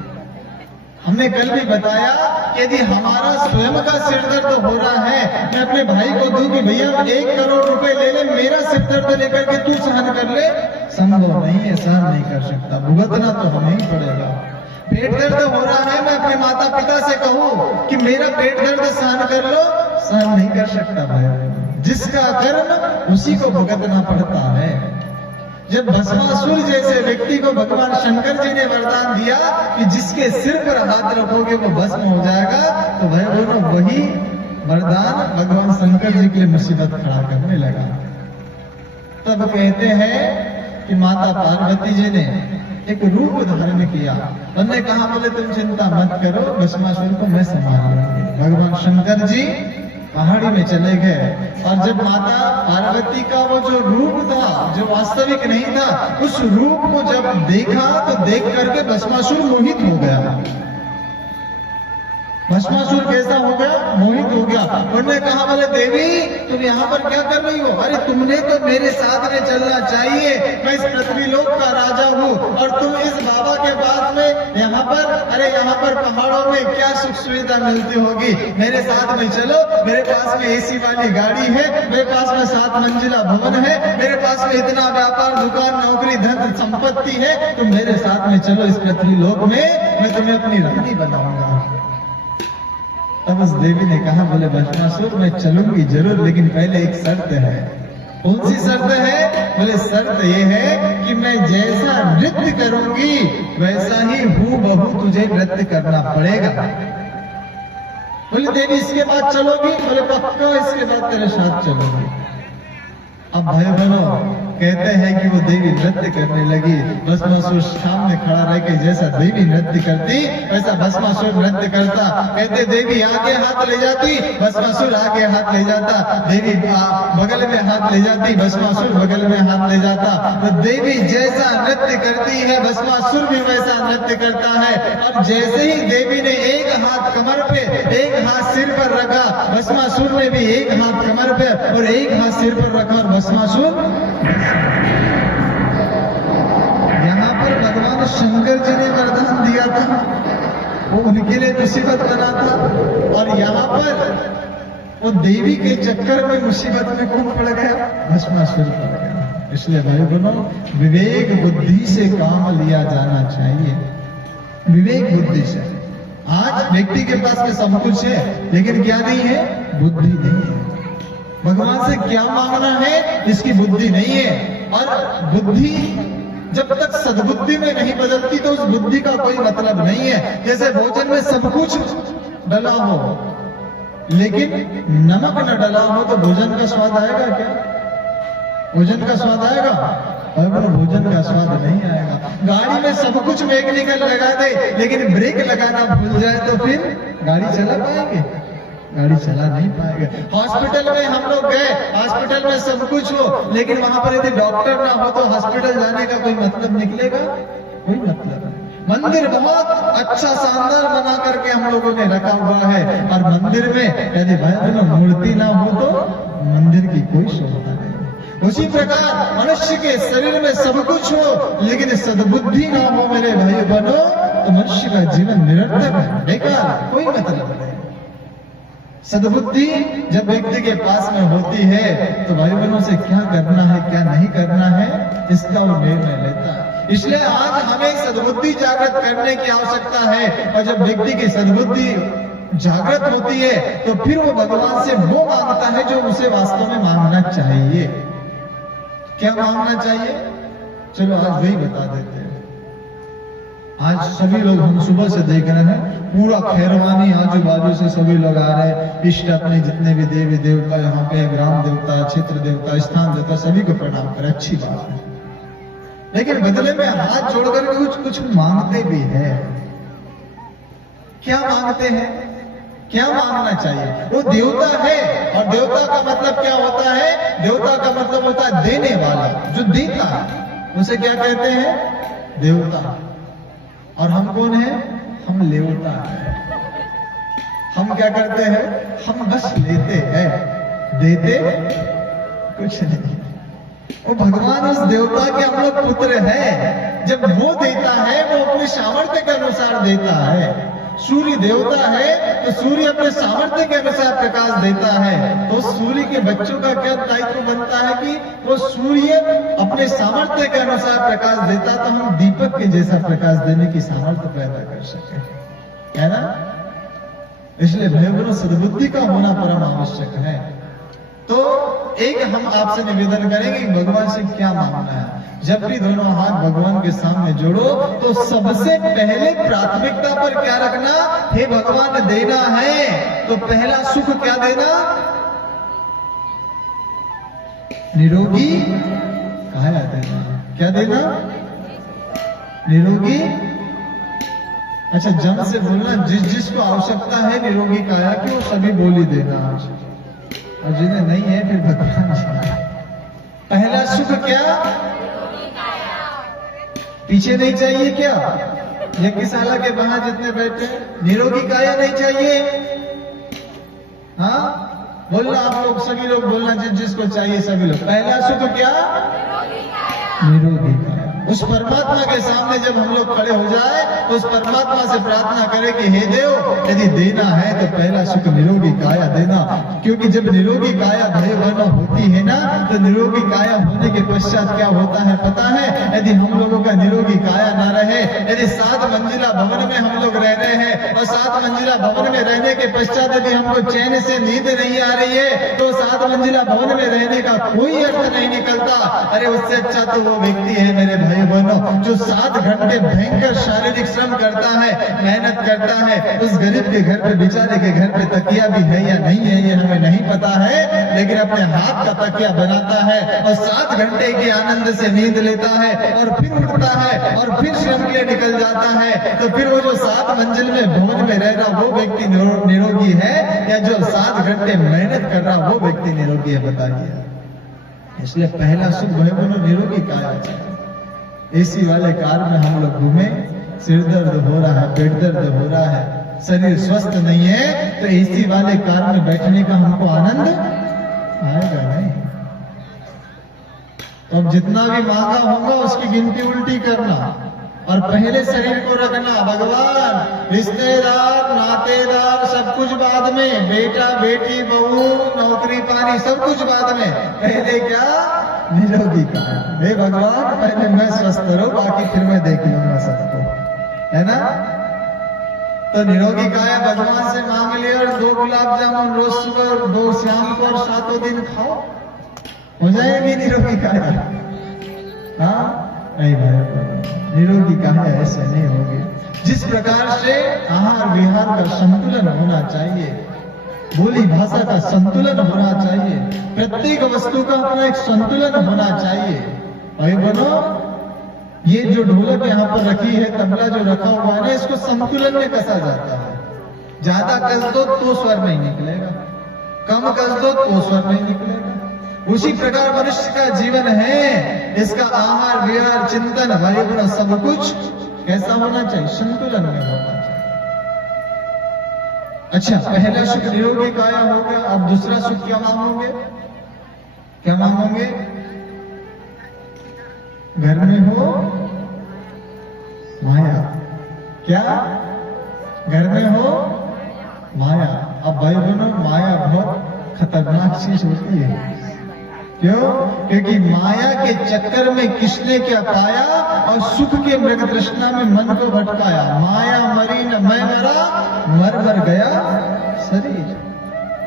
हमने कल भी बताया कि यदि हमारा स्वयं का सिरदर्द हो रहा है, मैं अपने भाई को दूं कि भैया 1 करोड़ रुपए ले ले, मेरा सिरदर्द लेकर के तू सहन कर ले, संभव नहीं है, सहन नहीं कर सकता, भुगतना तो हमें ही पड़ेगा। पेट दर्द हो रहा है, मैं अपने माता पिता से कहूं कि मेरा पेट दर्द सहन कर लो, सहन नहीं कर सकता भाई। जिसका कर्म उसी को भुगतना पड़ता है। जब भस्मासुर जैसे व्यक्ति को भगवान शंकर जी ने वरदान दिया कि जिसके सिर पर हाथ रखोगे वो भस्म हो जाएगा, तो भाई बहनों, वही वरदान भगवान शंकर जी के लिए मुसीबत खड़ा करने लगा। तब कहते हैं कि माता पार्वती जी ने एक रूप धारण किया। उन्होंने कहा, बोले तुम चिंता मत करो, भस्मासुर को मैं संभाल लूंगी। भगवान शंकर जी पहाड़ी में चले गए और जब माता पार्वती का वो जो रूप था, जो वास्तविक नहीं था, उस रूप को जब देखा तो देख करके भस्मासुर मोहित हो गया। भस्मासुर कैसा हो गया? मोहित हो गया। उन्होंने कहा, बोले देवी तुम यहाँ पर क्या कर रही हो? अरे तुमने तो मेरे साथ में चलना चाहिए, मैं इस पृथ्वीलोक का राजा हूँ और तुम इस बाबा के पास में यहाँ पर, अरे यहाँ पर पहाड़ों में क्या सुख सुविधा मिलती होगी, मेरे साथ में चलो। मेरे पास में एसी वाली गाड़ी है, मेरे पास में 7 मंजिला भवन है, मेरे पास में इतना व्यापार, दुकान, नौकरी, धन संपत्ति है, तुम मेरे साथ में चलो इस पृथ्वीलोक में, मैं तुम्हें अपनी रानी बनाऊंगा। तब उस देवी ने कहा, बोले भस्मासुर मैं चलूंगी जरूर, लेकिन पहले एक शर्त है। कौन सी शर्त है? बोले शर्त ये है कि मैं जैसा नृत्य करूंगी वैसा ही हूबहू तुझे नृत्य करना पड़ेगा। बोले देवी इसके बाद चलोगी? बोले पक्का इसके बाद तेरे साथ चलोगी। अब भाई बहनों, कहते हैं कि वो देवी नृत्य करने लगी। भस्मासुर सामने खड़ा रह के जैसा देवी नृत्य करती वैसा भस्मासुर नृत्य करता। कहते देवी आगे हाथ ले जाती, भस्मासुर आगे हाथ ले जाता, देवी बगल में हाथ ले जाती, भस्मासुर बगल में हाथ ले जाता। तो देवी जैसा नृत्य करती है भस्मासुर भी वैसा नृत्य करता है। और जैसे ही देवी ने एक हाथ कमर पे एक हाथ सिर पर रखा, भस्मासुर ने भी एक हाथ कमर पे और एक हाथ सिर पर रखा और भस्मासुर। यहाँ पर भगवान शंकर जी ने वरदान दिया था, वो उनके लिए मुसीबत बना था। और यहाँ पर वो देवी के चक्कर में मुसीबत में कौन पड़ गया? भस्मासुर पड़ गया। इसलिए भाई बहनों, विवेक बुद्धि से काम लिया जाना चाहिए, विवेक बुद्धि से। आज व्यक्ति के पास में सब कुछ है लेकिन क्या नहीं है? बुद्धि नहीं है। भगवान से क्या मांगना है इसकी बुद्धि नहीं है। और बुद्धि जब तक सद्बुद्धि में नहीं बदलती तो उस बुद्धि का कोई मतलब नहीं है। जैसे भोजन में सब कुछ डला हो लेकिन नमक न डला हो तो भोजन का स्वाद आएगा क्या? भोजन का स्वाद आएगा? और भोजन का स्वाद नहीं आएगा। गाड़ी में सब कुछ मैकेनिकल लगा दे लेकिन ब्रेक लगाना भूल जाए तो फिर गाड़ी चला पाएंगे? गाड़ी चला नहीं पाएगा। हॉस्पिटल में हम लोग गए, हॉस्पिटल में सब कुछ हो लेकिन वहां पर यदि डॉक्टर ना हो तो हॉस्पिटल जाने का कोई मतलब निकलेगा? कोई मतलब नहीं। मंदिर बहुत अच्छा शानदार बना करके हम लोगों ने रखा हुआ है और मंदिर में यदि भाई मूर्ति ना हो तो मंदिर की कोई शोभा नहीं। उसी प्रकार मनुष्य के शरीर में सब कुछ हो लेकिन सद्बुद्धि ना हो मेरे भाई बनो तो मनुष्य का जीवन निरर्थक है, बेकार, कोई मतलब नहीं। सद्बुद्धि जब व्यक्ति के पास में होती है तो भाई बहनों से क्या करना है क्या नहीं करना है इसका वो निर्णय लेता है। इसलिए आज हमें सद्बुद्धि जागृत करने की आवश्यकता है। और जब व्यक्ति की सद्बुद्धि जागृत होती है तो फिर वो भगवान से वो मांगता है जो उसे वास्तव में मांगना चाहिए। क्या मांगना चाहिए? चलो आज वही बता देते हैं। आज सभी लोग हम सुबह से देख रहे हैं पूरा खैरवानी आजू बाजू से सभी लोग आ रहे हैं। इष्ट अपने जितने भी देवी देवता यहाँ पे, ग्राम देवता, क्षेत्र देवता, स्थान देवता, सभी को प्रणाम करें, अच्छी बात है। लेकिन बदले में हाथ जोड़कर कुछ कुछ मांगते भी है। क्या मांगते हैं? क्या मांगना चाहिए? वो देवता है और देवता का मतलब क्या होता है? देवता का मतलब होता है देने वाला, जो देता है उसे क्या कहते हैं? देवता। और हम कौन है? हम लेवता है। हम क्या करते हैं? हम बस लेते हैं, देते कुछ नहीं। वो भगवान उस देवता के हम लोग पुत्र हैं। जब वो देता है वो अपने सामर्थ्य के अनुसार देता है। सूर्य देवता है तो सूर्य अपने सामर्थ्य के अनुसार प्रकाश देता है। तो सूर्य के बच्चों का क्या दायित्व बनता है कि वो सूर्य अपने सामर्थ्य के अनुसार प्रकाश देता तो हम दीपक के जैसा प्रकाश देने की सामर्थ्य पैदा कर सके, है ना? इसलिए भयभ्रो सद्बुद्धि का होना परम आवश्यक है। तो एक हम आपसे निवेदन करेंगे कि भगवान से क्या मांगना है। जब भी दोनों हाथ भगवान के सामने जोड़ो तो सबसे पहले प्राथमिकता पर क्या रखना? हे भगवान देना है तो पहला सुख क्या देना? निरोगी काया देना। क्या देना? निरोगी। अच्छा, जन से बोलना जिसको आवश्यकता है निरोगी काया की वो सभी बोली देना। और जिन्हें नहीं है फिर भगवान जी। पहला सुख क्या? पीछे नहीं चाहिए क्या? यज्ञशाला के बाहर जितने बैठे निरोगी काया नहीं चाहिए? हाँ बोलना, आप लोग सभी लोग बोलना, जिसको चाहिए सभी लोग। पहला सुख क्या? निरोगी काया। उस परमात्मा के सामने जब हम लोग खड़े हो जाए तो उस परमात्मा से प्रार्थना करें कि हे देव, यदि देना है तो पहला सुख निरोगी काया देना। क्योंकि जब निरोगी काया भय वर्ण होती है ना तो निरोगी काया होने के पश्चात क्या होता है पता है? यदि हम लोगों का निरोगी काया ना रहे, यदि 7 मंजिला भवन में हम लोग रह रहे हैं और 7 मंजिला भवन में रहने के पश्चात यदि हमको चैन से नींद नहीं आ रही है तो 7 मंजिला भवन में रहने का कोई अर्थ नहीं निकलता। अरे उससे अच्छा तो वो व्यक्ति है मेरे भाई भाई बहनों, जो 7 घंटे भयंकर शारीरिक श्रम करता है, मेहनत करता है, उस गरीब के घर पे, बेचारे के घर पे तकिया भी है या नहीं है ये हमें नहीं पता है, लेकिन अपने हाथ का तकिया बनाता है और 7 घंटे के आनंद से नींद लेता है और फिर उठता है और फिर श्रम के लिए निकल जाता है। तो फिर वो जो 7 मंजिल में भवन में रह रहा वो व्यक्ति निरोगी है या जो 7 घंटे मेहनत कर रहा वो व्यक्ति निरोगी है? बताइए। इसलिए पहला सुख भाई बहनों निरोगी काया चाहिए। एसी वाले कार में हम लोग घूमे, सिर दर्द हो रहा है, पेट दर्द हो रहा है, शरीर स्वस्थ नहीं है, तो एसी वाले कार में बैठने का हमको आनंद आएगा नहीं। तो अब जितना भी मांगा होगा उसकी गिनती उल्टी करना और पहले शरीर को रखना। भगवान, रिश्तेदार, नातेदार सब कुछ बाद में, बेटा बेटी बहू नौकरी पानी सब कुछ बाद में, पहले क्या? निरोगी का। हे भगवान, पहले मैं स्वस्थ रहूं, बाकी फिर मैं देख लूंगा सबको, है ना? तो निरोगी काया भगवान से मांग लिया और 2 गुलाब जामुन रोज सुबह, 2 शाम को और 7 दिन खाओ, हो जाएगी निरोगी काया। हाँ नहीं भाई, निरोगी काया ऐसे नहीं होगी। जिस प्रकार से आहार विहार का संतुलन होना चाहिए, बोली भाषा का संतुलन होना चाहिए, प्रत्येक वस्तु का अपना एक संतुलन होना चाहिए। भाई बहनों, ये जो ढोलक यहाँ पर रखी है, तबला जो रखा हुआ है ना, इसको संतुलन में कसा जाता है। ज्यादा कस दो तो स्वर नहीं निकलेगा, कम कस दो तो स्वर नहीं निकलेगा। उसी प्रकार मनुष्य का जीवन है, इसका आहार विहार चिंतन भाई बहनों सब कुछ कैसा होना चाहिए? संतुलन में होना चाहिए। अच्छा, पहला सुख निरोगी काया हो गया। अब दूसरा सुख क्या मांगोगे? क्या मांगोगे? घर में हो माया। क्या? घर में हो माया। अब भाई बहनों, माया बहुत खतरनाक चीज होती है। क्यों? क्योंकि माया के चक्कर में किसने क्या पाया और सुख के मृग तृष्णा में मन को भटकाया। माया मरी न मैं मरा, मर मर गया शरीर।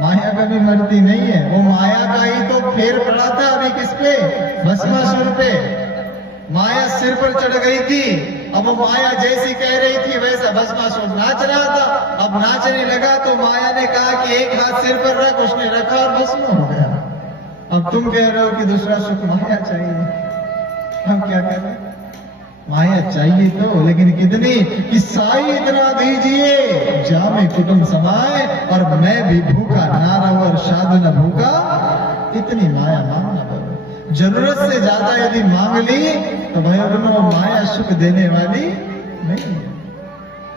माया कभी मरती नहीं है, वो माया का ही तो फेर पड़ा था अभी किस पे? भस्मासुर पे। माया सिर पर चढ़ गई थी, अब वो माया जैसी कह रही थी वैसा भस्मासुर नाच रहा था। अब नाचने लगा तो माया ने कहा कि एक हाथ सिर पर रख, उसने रखा और भस्म हो गया। अब तुम कह रहे हो कि दूसरा सुख माया चाहिए, हम क्या करें? माया चाहिए तो, लेकिन कितनी? कि साई इतना दीजिए जामे कुटुंब समाए और मैं भी भूखा ना रहूं और साधु न भूखा, इतनी माया मांगना पड़े। जरूरत से ज्यादा यदि मांग ली तो भाई बहनों माया सुख देने वाली नहीं है।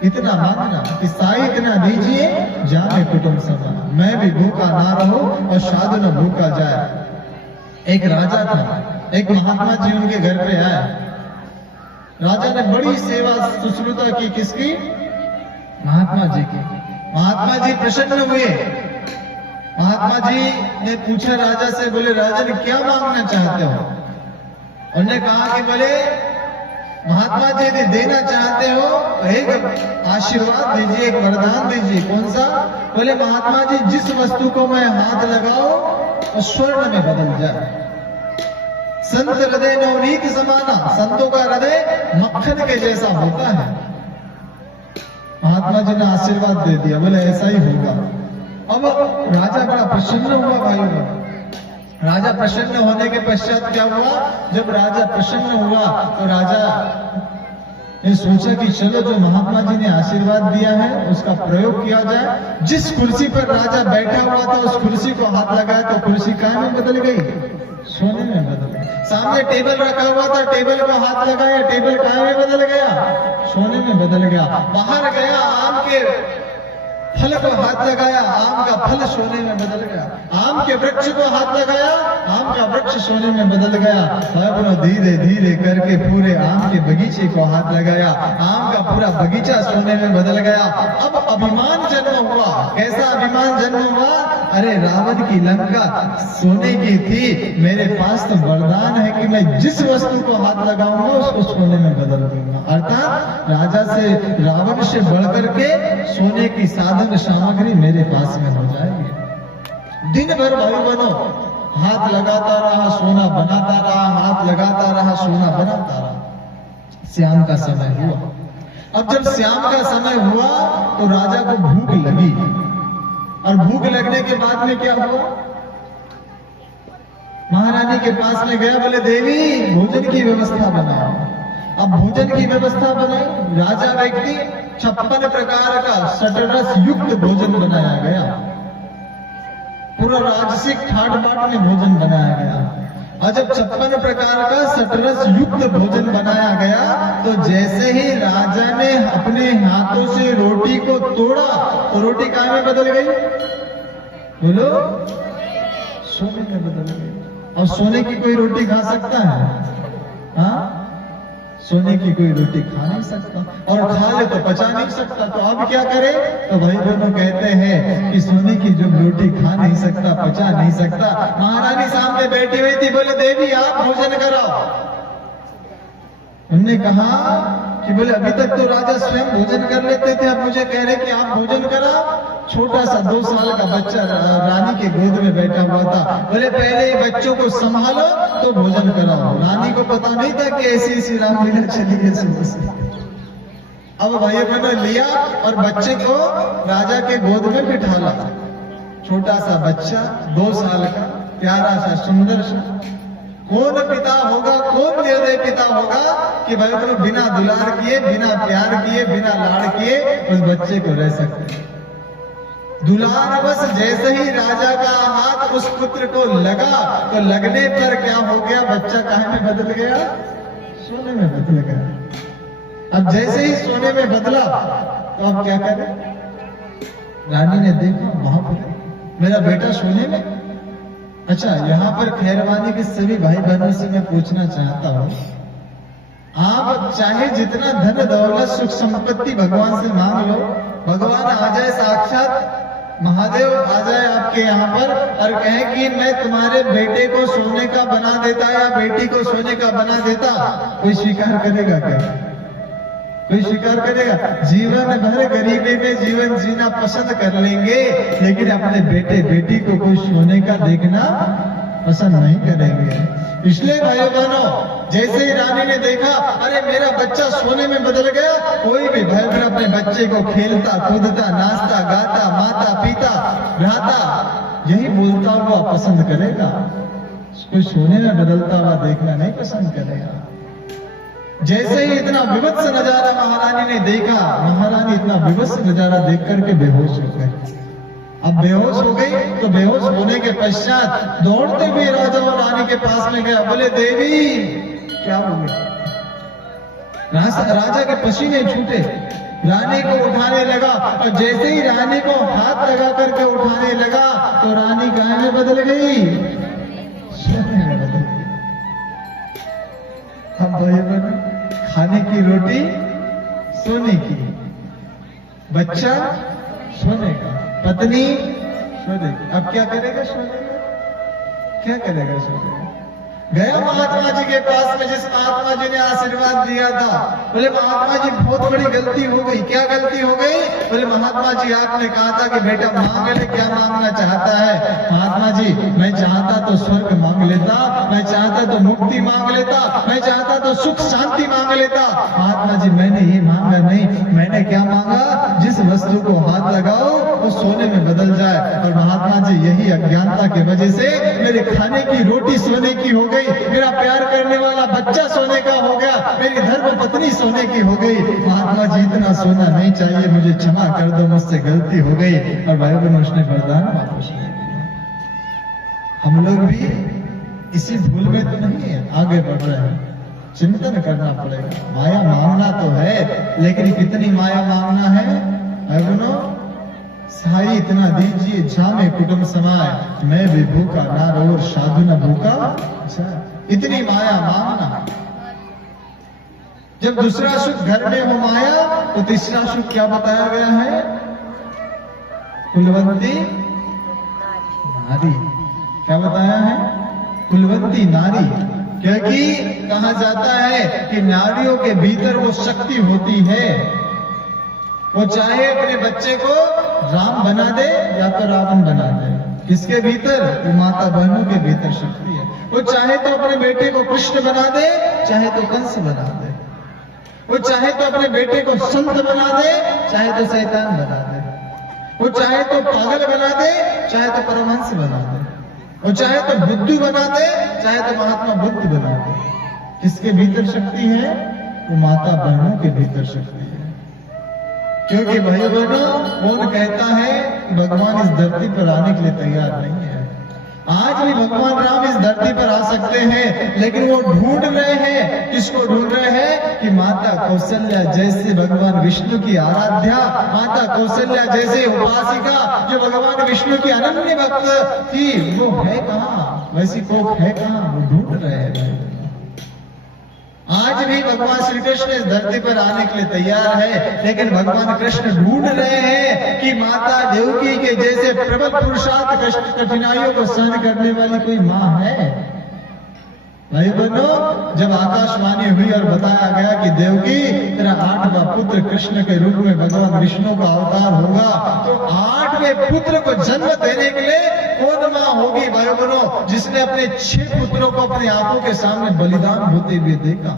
इतना मांगना कि साई इतना दीजिए जामे कुटुंब समाए, मैं भी भूखा ना रहूं और साधु न भूखा जाए। एक राजा था, एक महात्मा जी उनके घर पे आए। राजा ने बड़ी सेवा शुश्रूषा की, किसकी? महात्मा जी की। महात्मा जी प्रसन्न हुए। महात्मा जी ने पूछा राजा से, बोले राजन क्या मांगना चाहते हो? उन्होंने कहा कि बोले महात्मा जी यदि देना चाहते हो तो एक आशीर्वाद दीजिए, एक वरदान दीजिए। कौन सा? बोले महात्मा जी जिस वस्तु को मैं हाथ लगाऊं और स्वर्ण में बदल जाए। संत हृदय नवनीत समाना, संतों का हृदय मक्खन के जैसा होता है। महात्मा जी ने आशीर्वाद दे दिया, बोले ऐसा ही होगा। अब राजा बड़ा प्रसन्न हुआ। भाई राजा प्रसन्न होने के पश्चात क्या हुआ? जब राजा प्रसन्न हुआ तो राजा ने सोचा कि चलो जो महात्मा जी ने आशीर्वाद दिया है उसका प्रयोग किया जाए। जिस कुर्सी पर राजा बैठा हुआ था उस कुर्सी को हाथ लगाया तो कुर्सी काय में बदल गई? सोने में बदल गई। सामने टेबल रखा हुआ था, टेबल को हाथ लगाया, टेबल काय में बदल गया? सोने में बदल गया। बाहर गया, आम के फल को हाथ लगाया, आम का फल सोने में बदल गया। आम के वृक्ष को हाथ लगाया, आम का वृक्ष सोने में बदल गया। धीरे धीरे करके पूरे आम के बगीचे को हाथ लगाया, आम का पूरा बगीचा सोने में बदल गया। अब अभिमान जन्म हुआ। कैसा अभिमान जन्म हुआ? अरे रावण की लंका सोने की थी, मेरे पास तो वरदान है कि मैं जिस वस्तु को हाथ लगाऊंगा उसको सोने में बदल दूंगा। अर्थात राजा से, रावण से बढ़कर के सोने की साधन सामग्री मेरे पास में हो जाएगी। दिन भर भाई बनो हाथ लगाता रहा, सोना बनाता रहा, हाथ लगाता रहा, सोना बनाता रहा। श्याम का समय हुआ। अब जब श्याम का समय हुआ तो राजा को भूख लगी, और भूख लगने के बाद में क्या हुआ, महारानी के पास में गया, बोले देवी भोजन की व्यवस्था बनाओ। अब भोजन की व्यवस्था बनाई, राजा व्यक्ति 56 प्रकार का षड्रस युक्त भोजन बनाया गया, पूरा राजसिक ठाट बाट में भोजन बनाया गया। और जब 56 प्रकार का षड्रस युक्त भोजन बनाया गया तो जैसे ही राजा ने अपने हाथों से रोटी को तोड़ा तो रोटी काय में बदल गई, बोलो, सोने में बदल गई। और सोने की कोई रोटी खा सकता है? हाँ, सोने की कोई रोटी खा नहीं सकता, और खा ले तो पचा नहीं सकता। तो अब क्या करे? तो भाई बहनों कहते हैं कि सोने की जो रोटी खा नहीं सकता, पचा नहीं सकता, महारानी सामने बैठी हुई थी, बोले देवी आप भोजन कराओ। उन्होंने कहा कि बोले अभी तक तो राजा स्वयं भोजन कर लेते थे, अब मुझे कह रहे कि आप भोजन कराओ। छोटा सा 2 साल का बच्चा रानी के गोद में बैठा हुआ था, बोले पहले बच्चों को संभालो तो भोजन कराओ। रानी को पता नहीं था कि ऐसी ऐसी रामलीला चली है सुबह से। अब भाई ने लिया और बच्चे को राजा के गोद में बिठाला। छोटा सा बच्चा 2 साल का, प्यारा सा, सुंदर सा। कौन पिता होगा, कौन निर्दय पिता होगा कि भाई तो बिना दुलार किए, बिना प्यार किए, बिना लाड़ किए उस बच्चे को रह सकते। दुलार बस जैसे ही राजा का हाथ उस पुत्र को लगा तो लगने पर क्या हो गया, बच्चा काहे में बदल गया, सोने में बदल गया। अब जैसे ही सोने में बदला तो अब क्या करे, रानी ने देखा वहां पर मेरा बेटा सोने में। अच्छा, यहाँ पर खैरवानी के सभी भाई बहनों से मैं पूछना चाहता हूँ, आप चाहे जितना धन दौलत सुख संपत्ति भगवान से मांग लो, भगवान आ जाए, साक्षात महादेव आ जाए आपके यहाँ पर और कहे कि मैं तुम्हारे बेटे को सोने का बना देता या बेटी को सोने का बना देता, कोई स्वीकार करेगा क्या? कोई स्वीकार करेगा? जीवन भर गरीबी में जीवन जीना पसंद कर लेंगे, लेकिन अपने बेटे बेटी को कोई सोने का देखना पसंद नहीं करेंगे। इसलिए भाइयों बहनों, जैसे ही रानी ने देखा अरे मेरा बच्चा सोने में बदल गया, कोई भी भाई बहन अपने बच्चे को खेलता कूदता नाचता गाता माता पिता भ्राता यही बोलता हुआ पसंद करेगा, कोई सोने में बदलता हुआ देखना नहीं पसंद करेगा। जैसे ही इतना विभत्स नजारा महारानी ने देखा, महारानी इतना विभत्स नजारा देख करके बेहोश हो गई। अब बेहोश हो गई तो बेहोश होने के पश्चात दौड़ते हुए राजा और रानी के पास में गया, बोले देवी क्या हो गया? राजा के पसीने छूटे, रानी को उठाने लगा और जैसे ही रानी को हाथ लगा करके उठाने लगा तो रानी गाय में बदल गई, सोने में बदल गई। अब भाई बहन, खाने की रोटी सोने की, बच्चा सोने का, पत्नी सोने की। अब क्या करेगा सोने का? क्या करेगा सोने का? गया महात्मा जी के पास में, जिस महात्मा जी ने आशीर्वाद दिया था, बोले महात्मा जी बहुत बड़ी गलती हो गई। क्या गलती हो गई? बोले महात्मा जी आपने कहा था कि बेटा मांग ले, क्या मांगना चाहता है? महात्मा जी मैं चाहता तो स्वर्ग मांग लेता, मैं चाहता तो मुक्ति मांग लेता, मैं चाहता तो सुख शांति मांग लेता। महात्मा जी मैंने ये मांगा नहीं, मैंने क्या मांगा, जिस वस्तु को हाथ लगाओ वो सोने में बदल जाए। और महात्मा जी यही अज्ञानता की वजह से मेरे खाने की रोटी सोने की हो गई, मेरा प्यार करने वाला बच्चा सोने का हो गया, मेरी धर्म पत्नी सोने की हो गई। महात्मा जी इतना सोना नहीं चाहिए, मुझे क्षमा कर दो, मुझसे गलती हो गई। और भाई बहन उसने वरदान वापस ले लिया। हम लोग भी इसी भूल में तो नहीं है, आगे बढ़ रहे हैं, चिंतन करना पड़ेगा। माया मांगना तो है, लेकिन कितनी माया मांगना है भाई बहनों? साई इतना दीजिए जामे कुटुंब समाय, मैं भी भूखा ना रो साधु न भूखा। इतनी माया मांगना। जब दूसरा सुख घर में हो माया तो तीसरा सुख क्या बताया गया है? कुलवंती नारी। क्या बताया है? कुलवंती नारी। क्योंकि कहा जाता है कि नारियों के भीतर वो शक्ति होती है, वो चाहे अपने बच्चे को राम बना दे या तो रावण बना दे। किसके भीतर? वो माता बहनों के भीतर शक्ति है। वो चाहे तो अपने बेटे को कृष्ण बना दे, चाहे तो कंस बना दे। वो चाहे तो अपने बेटे को संत बना दे, चाहे तो शैतान बना दे। वो चाहे तो पागल बना दे, चाहे तो परमहंस बना दे। वो चाहे तो बुद्धू बना दे, चाहे तो महात्मा बुद्ध बना दे। किसके भीतर शक्ति है? वो माता बहनों के भीतर शक्ति है। क्योंकि भाई बहनों, कौन कहता है भगवान इस धरती पर आने के लिए तैयार नहीं है? आज भी भगवान राम इस धरती पर आ सकते हैं, लेकिन वो ढूंढ रहे हैं। किसको ढूंढ रहे हैं? कि माता कौशल्या जैसे भगवान विष्णु की आराध्या, माता कौशल्या जैसे उपासिका जो भगवान विष्णु की अनन्य भक्त थी, वो है कहाँ? वैसी कोख है कहाँ? वो ढूंढ रहे हैं। आज भी भगवान श्री कृष्ण इस धरती पर आने के लिए तैयार है, लेकिन भगवान कृष्ण ढूंढ रहे हैं कि माता देवकी के जैसे प्रबल पुरुषार्थ कष्ट कठिनाइयों को सहन करने वाली कोई माँ है। भाई बहनों, जब आकाशवाणी हुई और बताया गया कि देवकी तेरा 8वां पुत्र कृष्ण के रूप में भगवान विष्णु का अवतार होगा, तो 8वें पुत्र को जन्म देने के लिए कौन माँ होगी भाई बहनों, जिसने अपने 6 पुत्रों को अपनी आंखों के सामने बलिदान होते हुए देखा?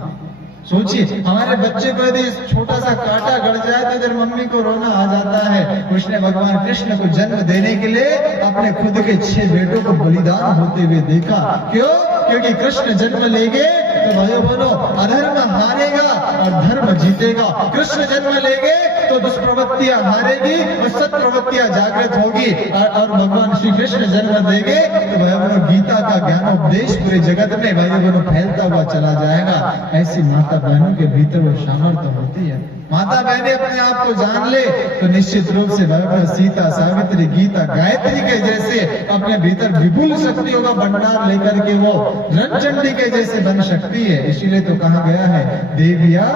सोचिए, हमारे बच्चे को यदि छोटा सा कांटा गड़ जाए तो इधर मम्मी को रोना आ जाता है। उसने भगवान कृष्ण को जन्म देने के लिए अपने खुद के 6 बेटों को बलिदान होते हुए देखा। क्यों? क्योंकि कृष्ण जन्म लेंगे तो भाइयों बहनों, अधर्म हारेगा और धर्म जीतेगा। कृष्ण जन्म लेंगे तो दुष्प्रवृत्तियां हारेगी और सत प्रवृत्तियां जागृत होगी। और भगवान श्री कृष्ण जन्म देंगे तो भाइयों बहनों, गीता का ज्ञानोपदेश पूरे जगत में भाइयों बहनों फैलता हुआ चला जाएगा। ऐसी माता बहनों के भीतर वो सामर्थ्य होती है। माता बहनें अपने आप को जान ले तो निश्चित रूप से भगवान सीता, सावित्री, गीता, गायत्री के जैसे अपने भीतर विपुल शक्तियों का भंडार लेकर के वो रणचंडी के जैसे बन सकती है। इसीलिए तो कहा गया है, देविया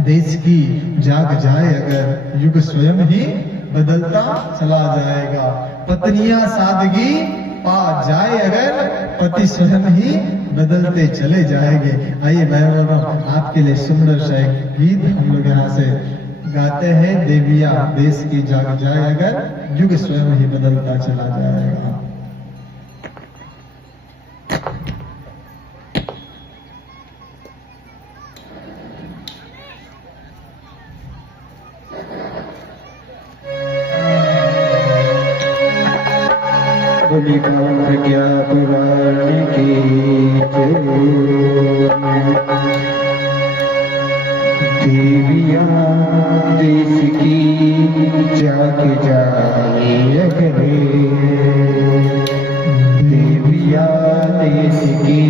देश की जाग जाए अगर, युग स्वयं ही बदलता चला जाएगा। पत्नियां सादगी पा जाए अगर, पति स्वयं ही बदलते चले जाएंगे। आइए बहनों, आपके लिए सुंदर सा एक गीत हम लोग यहाँ से गाते हैं। देविया देश की जाग जाए अगर, युग स्वयं ही बदलता चला जाएगा। बोली प्रज्ञा पुराण की देविया देश की जाग जाए अगर, देविया देश की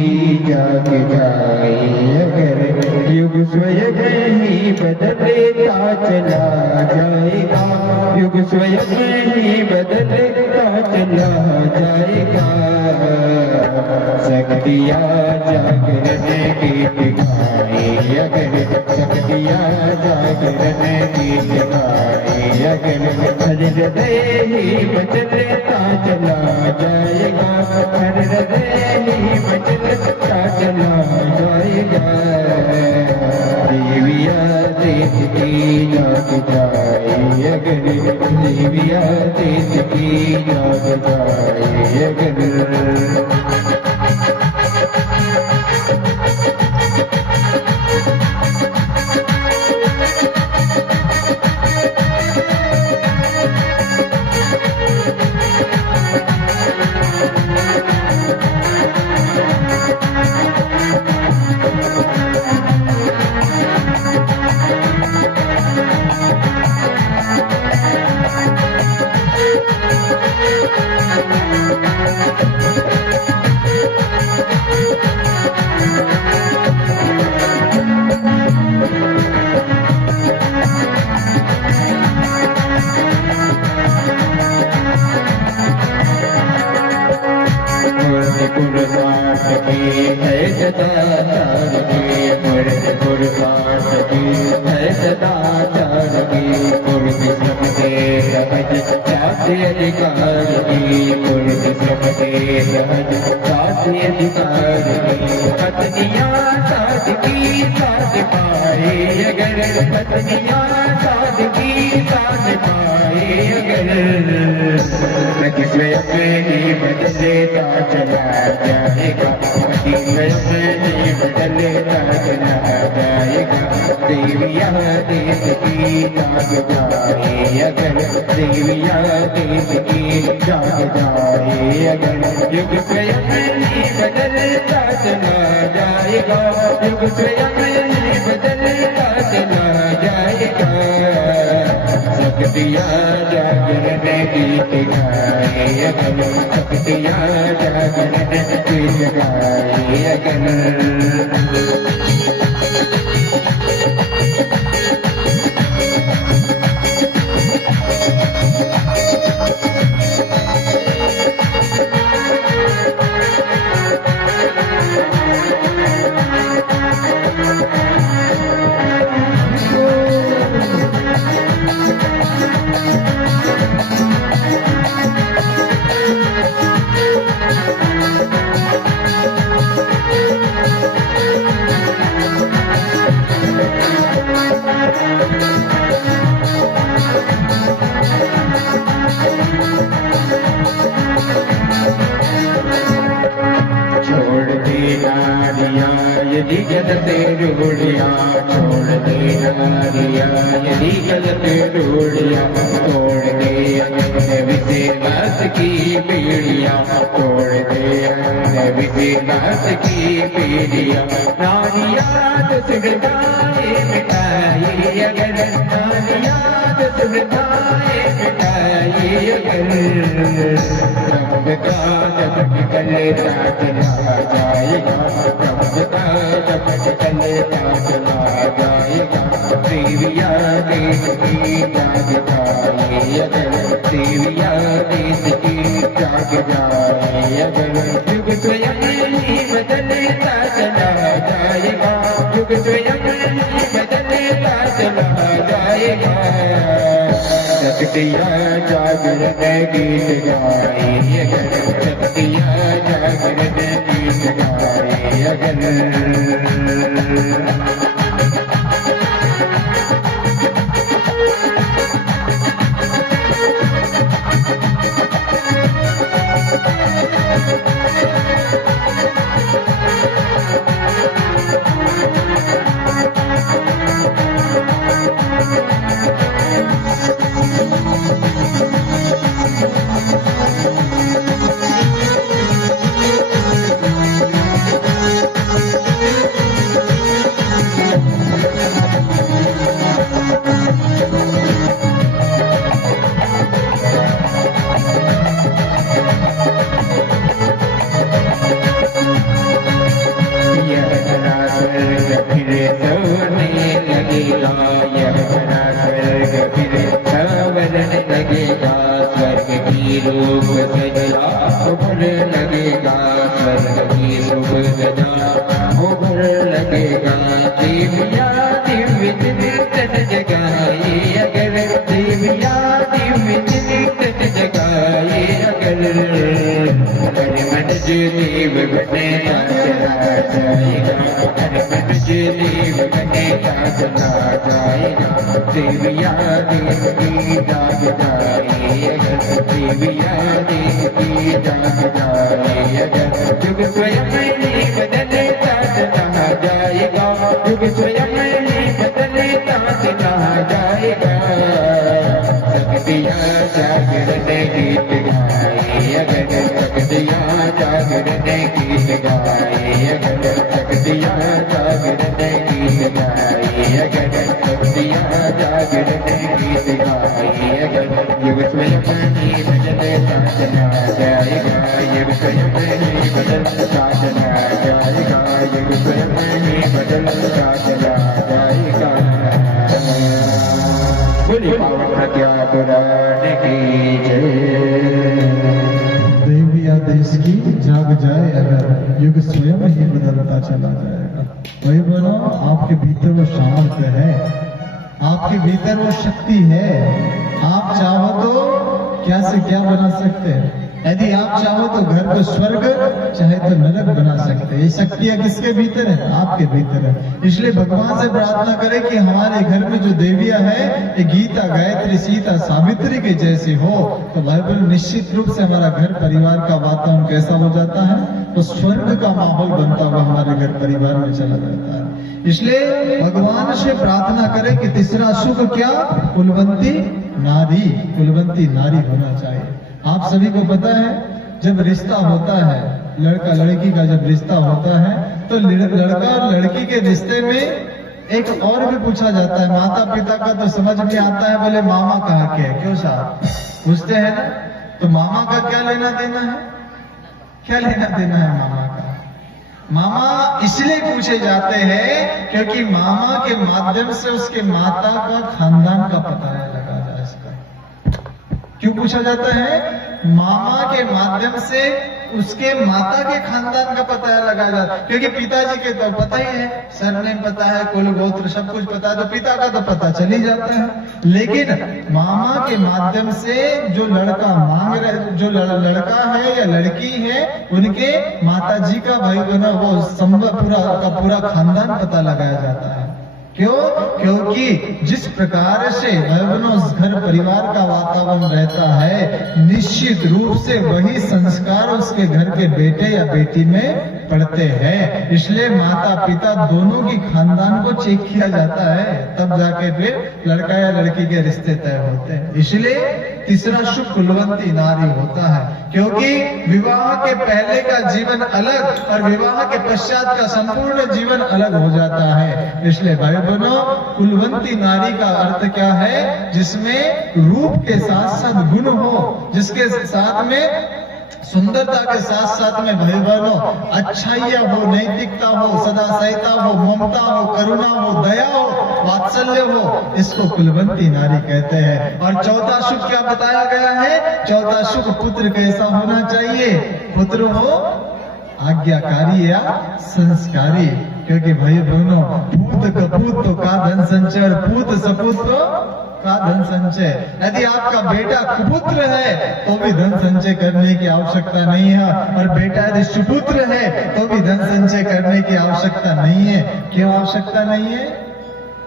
जाग जाए अगर, युग स्वयं ही बदलता चला जाएगा। युग स्वयं ही बदलता चला जाएगा। शक्तियाँ जागरण की दिखाई अगर, शक्तियाँ जागरण की दिखाई अगर, हर हृदय ही बदलता चला जाएगा। हर हृदय ही बदलता चला जाएगा। देविया देश की जाग जाए अगर, देविया देश की जाग जाए अगर। देविया देश की जाग जाए अगर, देविया देश की जाग जाए अगर, युग स्वयं ही बदलता चला जाएगा, युग स्वयं ही बदलता चला जाएगा। शक्तियाँ जागरण गीत गाए अगर, शक्तियाँ जागरण गीत गाए अगर। यदि गलते रूढ़िया छोड़ दे नारिया, यदि गलते रूढ़िया तोड़ दे अन्य विषेदास की पीढ़िया, तोड़ दे अन्य विषेदास की पीढ़िया। नारियात सुविधाएं मिटाई अगर, नारियात सुविधाएं मिटाई अगर, रब का जब निकलता चला जाएगा, रब का जब निकलता चला जाएगा। देविया देश की जाग जाए अगर, देविया देश की जाग जाए अगर, युग स्वयं ही बदलता चला जाएगा, युग स्वयं ही बदलता चला जाएगा। शक्तियाँ जागरण गीत गाए अगर, शक्तियाँ जागरण गीत गाए अगर। रूप सजा उभर लगेगा, स्वर्ग की शुभ सजा उभर लगेगा। देविया दिव्य चिंतन जगाए अगर, देविया दिव्य चिंतन जगाए अगर, हर मन जो देव बनेगा चला जाएगा, हर मन जो देव बनेगा चला जाएगा। देविया देव की जाग जाए अगर, देविया देव की जाग जाए अगर, युग स्वयं ही बदलता चला जाएगा, युग स्वयं ही बदलता चला जाएगा। शक्तियाँ जागरण गीत गाए अगर, शक्तियाँ जागरण गीत गाए अगर, शक्तियाँ जागरण गीत गाए अगर, शक्तियाँ जागरण गीत गाए अगर, युग स्वयं ही बदलता चला जाएगा, युग स्वयं ही बदलता चला जाएगा, युग स्वयं ही बदलता चला जाएगा। बोली पावन प्रज्ञा पुराण की जय। देविया देश की जाग जाए अगर, युग स्वयं ही बदलता चला जाएगा। वही बोलो, आपके भीतर वो शांत है, आपके भीतर वो शक्ति है। आप चाहो तो क्या से क्या बना सकते हैं। यदि आप चाहो तो घर को स्वर्ग, चाहे तो नरक बना सकते हैं। ये शक्तियाँ किसके भीतर है? आपके भीतर है। इसलिए भगवान से प्रार्थना करें कि हमारे घर में जो देवियां है, ये गीता, गायत्री, सीता, सावित्री के जैसे हो, तो भाई निश्चित रूप से हमारा घर परिवार का वातावरण कैसा हो जाता है, तो स्वर्ग का माहौल बनता हुआ हमारे घर परिवार में चला जाता है। इसलिए भगवान से प्रार्थना करें कि तीसरा सुख क्या, कुलवंती नारी, कुलवंती नारी होना चाहिए। आप सभी को पता है जब रिश्ता होता है, लड़का लड़की का जब रिश्ता होता है तो लड़का और लड़की के रिश्ते में एक और भी पूछा जाता है। माता पिता का तो समझ में आता है, बोले मामा कहाँ के है, क्यों साहब पूछते हैं ना, तो मामा का क्या लेना देना है, क्या लेना देना है मामा का। मामा इसलिए पूछे जाते हैं क्योंकि मामा के माध्यम से उसके माता का खानदान का पता लगा जाए इसका। क्यों पूछा जाता है, मामा के माध्यम से उसके माता के खानदान का पता लगा जाता है। क्योंकि पिताजी के तो पता ही है, सरनेम पता है, कुल गोत्र सब कुछ पता है, तो पिता का तो पता चल ही जाता है। लेकिन मामा के माध्यम से जो लड़का मांग रहे, जो लड़का है या लड़की है, उनके माता जी का भाई बहना वो संभव पूरा खानदान पता लगाया जाता है। क्यों? क्योंकि जिस प्रकार से उस घर परिवार का वातावरण रहता है, निश्चित रूप से वही संस्कार उसके घर के बेटे या बेटी में पड़ते हैं। इसलिए माता पिता दोनों की खानदान को चेक किया जाता है, तब जाके फिर लड़का या लड़की के रिश्ते तय होते हैं। इसलिए तीसरा सुख कुलवंती नारी होता है, क्योंकि विवाह के पहले का जीवन अलग और विवाह के पश्चात का संपूर्ण जीवन अलग हो जाता है। इसलिए भाई बहनों, कुलवंती नारी का अर्थ क्या है, जिसमें रूप के साथ साथ गुण हो, जिसके साथ में सुंदरता के साथ साथ में भाई बहनों अच्छाइयाँ हो, नैतिकता हो, सदासहिता हो, ममता हो, करुणा हो, दया हो, वात्सल्य हो, इसको कुलवंती नारी कहते हैं। और चौथा सुख क्या बताया गया है, चौथा सुख पुत्र कैसा होना चाहिए, पुत्र हो आज्ञाकारी या संस्कारी। क्योंकि भाई बहनों, पूत कपूत तो का धन संचय और पूत सपूत तो का धन संचय। यदि आपका बेटा कुपुत्र है तो भी धन संचय करने की आवश्यकता नहीं है, और बेटा यदि सुपुत्र है तो भी धन संचय करने की आवश्यकता नहीं है। क्यों आवश्यकता नहीं है?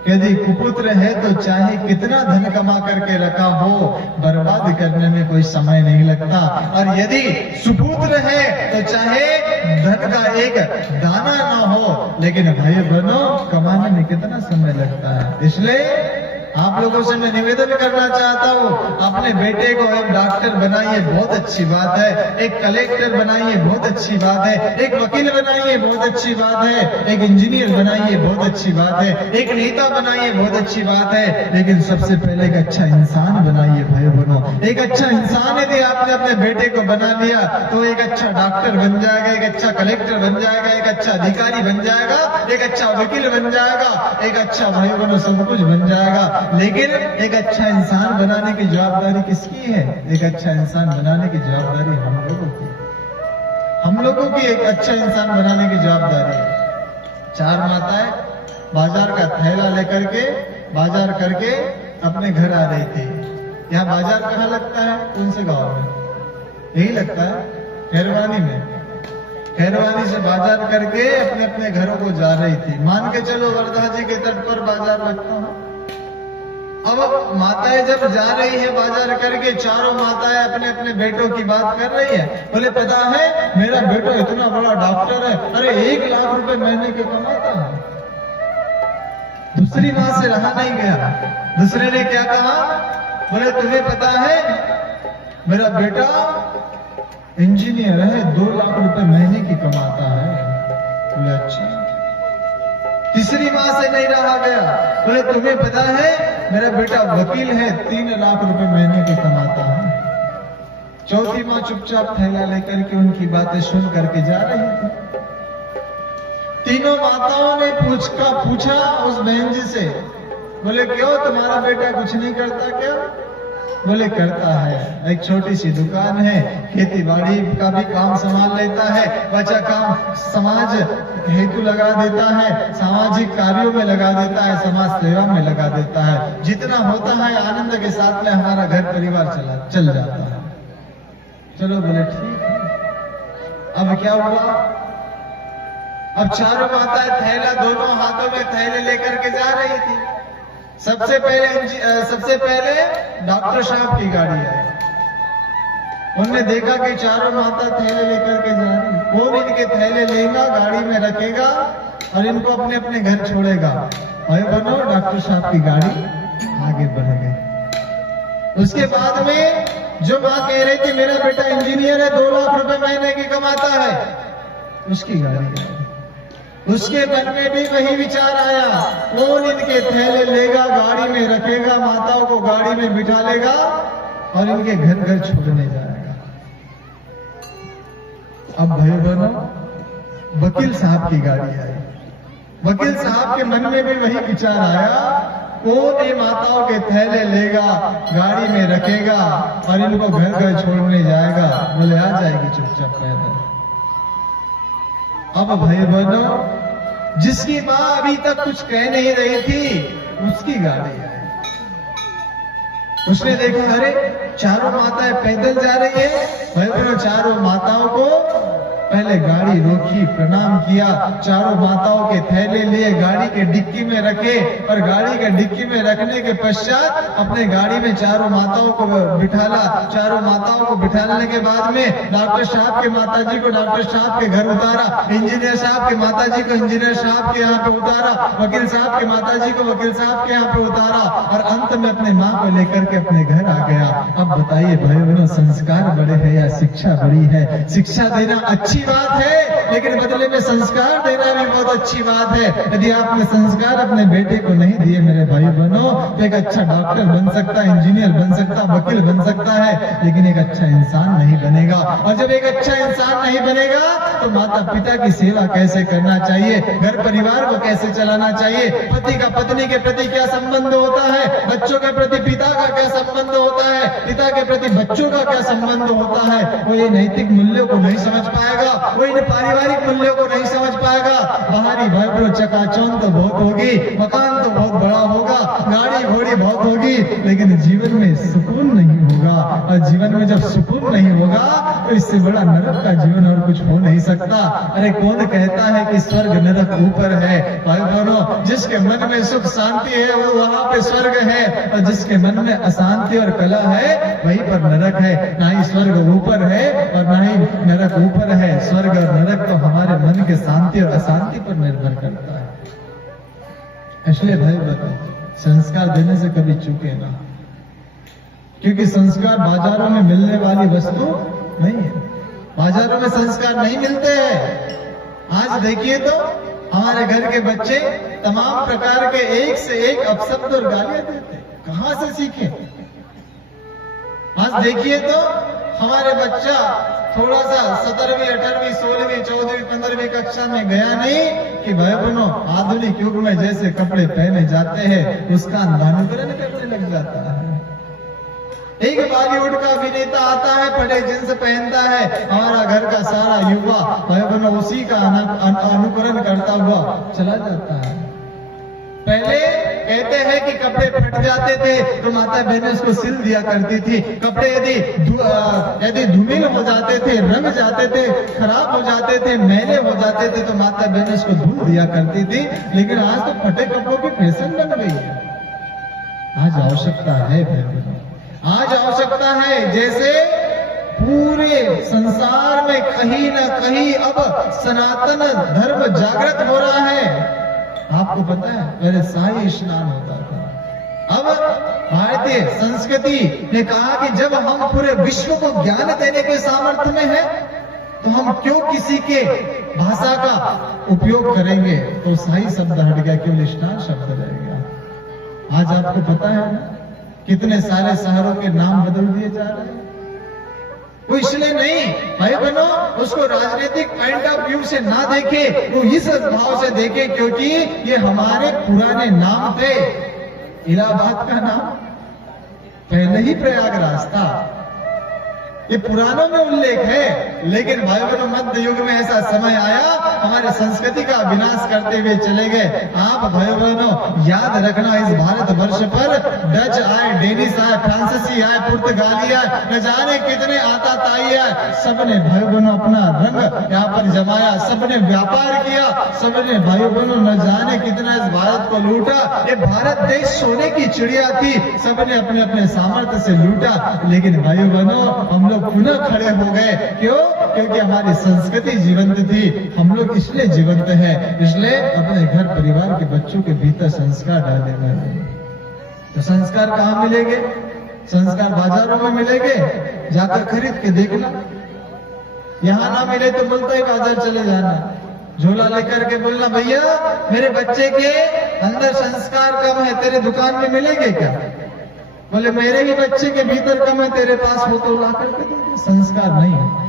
यदि कुपुत्र है तो चाहे कितना धन कमा करके रखा हो, बर्बाद करने में कोई समय नहीं लगता। और यदि सुपुत्र है तो चाहे धन का एक दाना ना हो, लेकिन भाई बहनों कमाने में कितना समय लगता है। इसलिए आप लोगों से मैं निवेदन करना चाहता हूँ, अपने बेटे को एक डॉक्टर बनाइए, बहुत अच्छी बात है, एक कलेक्टर बनाइए, बहुत अच्छी बात है, एक वकील बनाइए, बहुत अच्छी बात है, एक इंजीनियर बनाइए, बहुत अच्छी बात है, एक नेता बनाइए, बहुत अच्छी बात है, लेकिन सबसे पहले एक अच्छा इंसान बनाइए भाई बहनों। एक अच्छा इंसान यदि आपने अपने बेटे को बना लिया तो एक अच्छा डॉक्टर बन जाएगा, एक अच्छा कलेक्टर बन जाएगा, एक अच्छा अधिकारी बन जाएगा, एक अच्छा वकील बन जाएगा, एक अच्छा भाई बहनों सब कुछ बन जाएगा। लेकिन एक अच्छा इंसान बनाने की जवाबदारी किसकी है? एक अच्छा इंसान बनाने की जवाबदारी हम लोगों की, हम लोगों की एक अच्छा इंसान बनाने की जवाबदारी है। चार माताएं बाजार का थैला लेकर के बाजार करके अपने घर आ रही थी। यहाँ बाजार कहाँ लगता है? कौन से गांव में? यही लगता है खैरवानी में। खैरवानी से बाजार करके अपने अपने घरों को जा रही थी। मान के चलो वर्धा जी के तट पर बाजार लगता है। अब माताएं जब जा रही है बाजार करके, चारों माताएं अपने अपने बेटों की बात कर रही है। बोले पता है मेरा बेटा इतना बड़ा डॉक्टर है, अरे 1 लाख रुपए महीने के कमाता है। दूसरी माँ से रहा नहीं गया, दूसरे ने क्या कहा, बोले तुम्हें पता है मेरा बेटा इंजीनियर है, 2 लाख रुपए महीने की कमाता है। बोले अच्छा। तीसरी माँ से नहीं रहा गया, बोले तुम्हें पता है मेरा बेटा वकील है, 3 लाख रुपए महीने के कमाता है। चौथी माँ चुपचाप थैला लेकर के उनकी बातें सुन करके जा रही थी। तीनों माताओं ने पूछा उस बहन जी से, बोले क्यों तुम्हारा बेटा कुछ नहीं करता क्या? बोले करता है, एक छोटी सी दुकान है, खेती बाड़ी का भी काम संभाल लेता है, बचा काम समाज हेतु लगा देता है, सामाजिक कार्यों में लगा देता है, समाज सेवा में लगा देता है। जितना होता है आनंद के साथ में हमारा घर परिवार चल जाता है। चलो बोले ठीक है। अब क्या हुआ, अब चारों माताएं थैला दोनों हाथों में थैले लेकर के जा रही थी। सबसे पहले डॉक्टर साहब की गाड़ी आई। उन्होंने देखा कि चारों माता थैले लेकर के जा रही, कौन इनके थैले लेगा, गाड़ी में रखेगा और इनको अपने अपने घर छोड़ेगा। भाई बनो, डॉक्टर साहब की गाड़ी आगे बढ़ गई। उसके बाद में जो माँ कह रही थी मेरा बेटा इंजीनियर है, 2 लाख रुपए महीने की कमाता है, उसकी गाड़ी आई। उसके मन में भी वही विचार आया, कौन इनके थैले लेगा, गाड़ी में रखेगा, माताओं को गाड़ी में बिठा लेगा और इनके घर घर छोड़ने जाएगा। अब भाई बहनों, वकील साहब की गाड़ी आई। वकील साहब के मन में भी वही विचार आया, कौन ये माताओं के थैले लेगा, गाड़ी में रखेगा और इनको घर घर छोड़ने जाएगा। बोले आ जाएगी चुपचाप पैदल। अब भाई बहनों, जिसकी मां अभी तक कुछ कह नहीं रही थी, उसकी गाड़ी आई। उसने देखा, अरे चारों माताएं पैदल जा रही है। भाई बहनों, चारों माताओं को पहले गाड़ी रोकी, प्रणाम किया, चारों माताओं के थैले लिए गाड़ी के डिक्की में रखे और गाड़ी के डिक्की में रखने के पश्चात अपने गाड़ी में चारों माताओं को बिठाला। चारों माताओं को बिठाने के बाद में डॉक्टर साहब के माताजी को डॉक्टर साहब के घर उतारा, इंजीनियर साहब के माताजी को इंजीनियर साहब के यहाँ पे उतारा, वकील साहब के माताजी को वकील साहब के यहाँ पे उतारा और अंत में अपने माँ को लेकर के अपने घर आ गया। अब बताइए भाई बहनों, संस्कार बड़े हैं या शिक्षा बड़ी है? शिक्षा देना अच्छी बात है, लेकिन बदले में संस्कार देना भी बहुत अच्छी बात है। यदि आपने संस्कार अपने बेटे को नहीं दिए मेरे भाई बहनों, तो एक अच्छा डॉक्टर बन सकता है, इंजीनियर बन सकता, वकील बन सकता है, लेकिन एक अच्छा इंसान नहीं बनेगा। और जब एक अच्छा इंसान नहीं बनेगा तो माता पिता की सेवा कैसे करना चाहिए, घर परिवार को कैसे चलाना चाहिए, पति का पत्नी के प्रति क्या संबंध होता है, बच्चों के प्रति पिता का क्या संबंध होता है, पिता के प्रति बच्चों का क्या संबंध होता है, वो ये नैतिक मूल्यों को नहीं समझ पाएगा, वो इन पारिवारिक मूल्यों को नहीं समझ पाएगा। बाहरी भव्य चकाचौंध तो बहुत होगी, मकान तो बहुत बड़ा होगा, गाड़ी घोड़ी बहुत होगी, लेकिन जीवन में सुकून नहीं होगा। और जीवन में जब सुकून नहीं होगा तो इससे बड़ा नरक का जीवन और कुछ हो नहीं सकता। अरे कौन कहता है कि स्वर्ग नरक ऊपर है? भाई बहनों, जिसके मन में सुख शांति है वो वहां पे स्वर्ग है, और जिसके मन में अशांति और कला है वहीं पर नरक है। ना ही स्वर्ग ऊपर है और ना ही नरक ऊपर है। स्वर्ग और नरक तो हमारे मन के शांति और अशांति पर निर्भर करता है। इसलिए भाई बताओ, संस्कार देने से कभी चूके ना, क्योंकि संस्कार बाजारों में मिलने वाली वस्तु नहीं है। बाजारों में संस्कार नहीं मिलते हैं। आज देखिए तो हमारे घर के बच्चे तमाम प्रकार के एक से एक अपशब्द और गालियां देते, कहां से सीखे? आज देखिए तो हमारे बच्चा थोड़ा सा 17वीं 18वीं 16वीं 14वीं 15वीं कक्षा में गया नहीं कि भाई बहनों, आधुनिक युग में जैसे कपड़े पहने जाते हैं उसका अनुकरण करने लग जाता है। एक बॉलीवुड का अभिनेता आता है, बड़े जींस पहनता है, हमारा घर का सारा युवा भाई बहनों उसी का अनुकरण करता हुआ चला जाता है। पहले कहते हैं कि कपड़े फट जाते थे तो माता बहनें उसको सिल दिया करती थी। कपड़े यदि धूमिल हो जाते थे, रंग जाते थे, खराब हो जाते थे, मैले हो जाते थे तो माता बहनें उसको धुल दिया करती थी। लेकिन आज तो फटे कपड़ों की फैशन बन गई है। आज आवश्यकता है बहनों, आज आवश्यकता है, जैसे पूरे संसार में कहीं ना कहीं अब सनातन धर्म जागृत हो रहा है। आपको पता है पहले शाही स्नान होता था, अब भारतीय संस्कृति ने कहा कि जब हम पूरे विश्व को ज्ञान देने के सामर्थ्य में है तो हम क्यों किसी के भाषा का उपयोग करेंगे। तो शाही शब्द हट गया, केवल स्नान शब्द रह गया। आज आपको पता है कितने सारे शहरों के नाम बदल दिए जा रहे हैं। वो इसलिए नहीं भाई बहनों, उसको राजनीतिक पॉइंट ऑफ व्यू से ना देखे, वो इस भाव से देखे क्योंकि ये हमारे पुराने नाम थे। इलाहाबाद का नाम पहले ही प्रयागराज था, ये पुराणों में उल्लेख है। लेकिन भाई बहनों, मध्य युग में ऐसा समय आया, हमारे संस्कृति का विनाश करते हुए चले गए। आप भाई बहनों याद रखना, इस भारत वर्ष पर डच आए, डेनिश आए, फ्रांसीसी आए, पुर्तगाली आए, न जाने कितने आताताई आए, सबने भाई बहनों अपना रंग यहाँ पर जमाया, सबने व्यापार किया, सबने भाई बहनों न जाने कितना इस भारत को लूटा। ये भारत देश सोने की चिड़िया थी, सबने अपने अपने सामर्थ्य से लूटा। लेकिन भाई बहनों, हम लोग लोग पुनः खड़े हो गए। क्यों? क्योंकि हमारी संस्कृति जीवंत थी, हम लोग इसलिए जीवंत है। इसलिए अपने घर परिवार के बच्चों के भीतर संस्कार डालने में। तो संस्कार कहाँ मिलेंगे? संस्कार बाजारों में मिलेंगे, जाकर खरीद के देखना। यहाँ ना मिले तो बोलता है बाजार चले जाना, झोला लेकर के बोलना भैया मेरे बच्चे के अंदर संस्कार कम है, तेरे दुकान में मिलेंगे क्या? बोले मेरे ही बच्चे के भीतर कम है, तेरे पास हो तो ला करके दे दे। संस्कार नहीं है।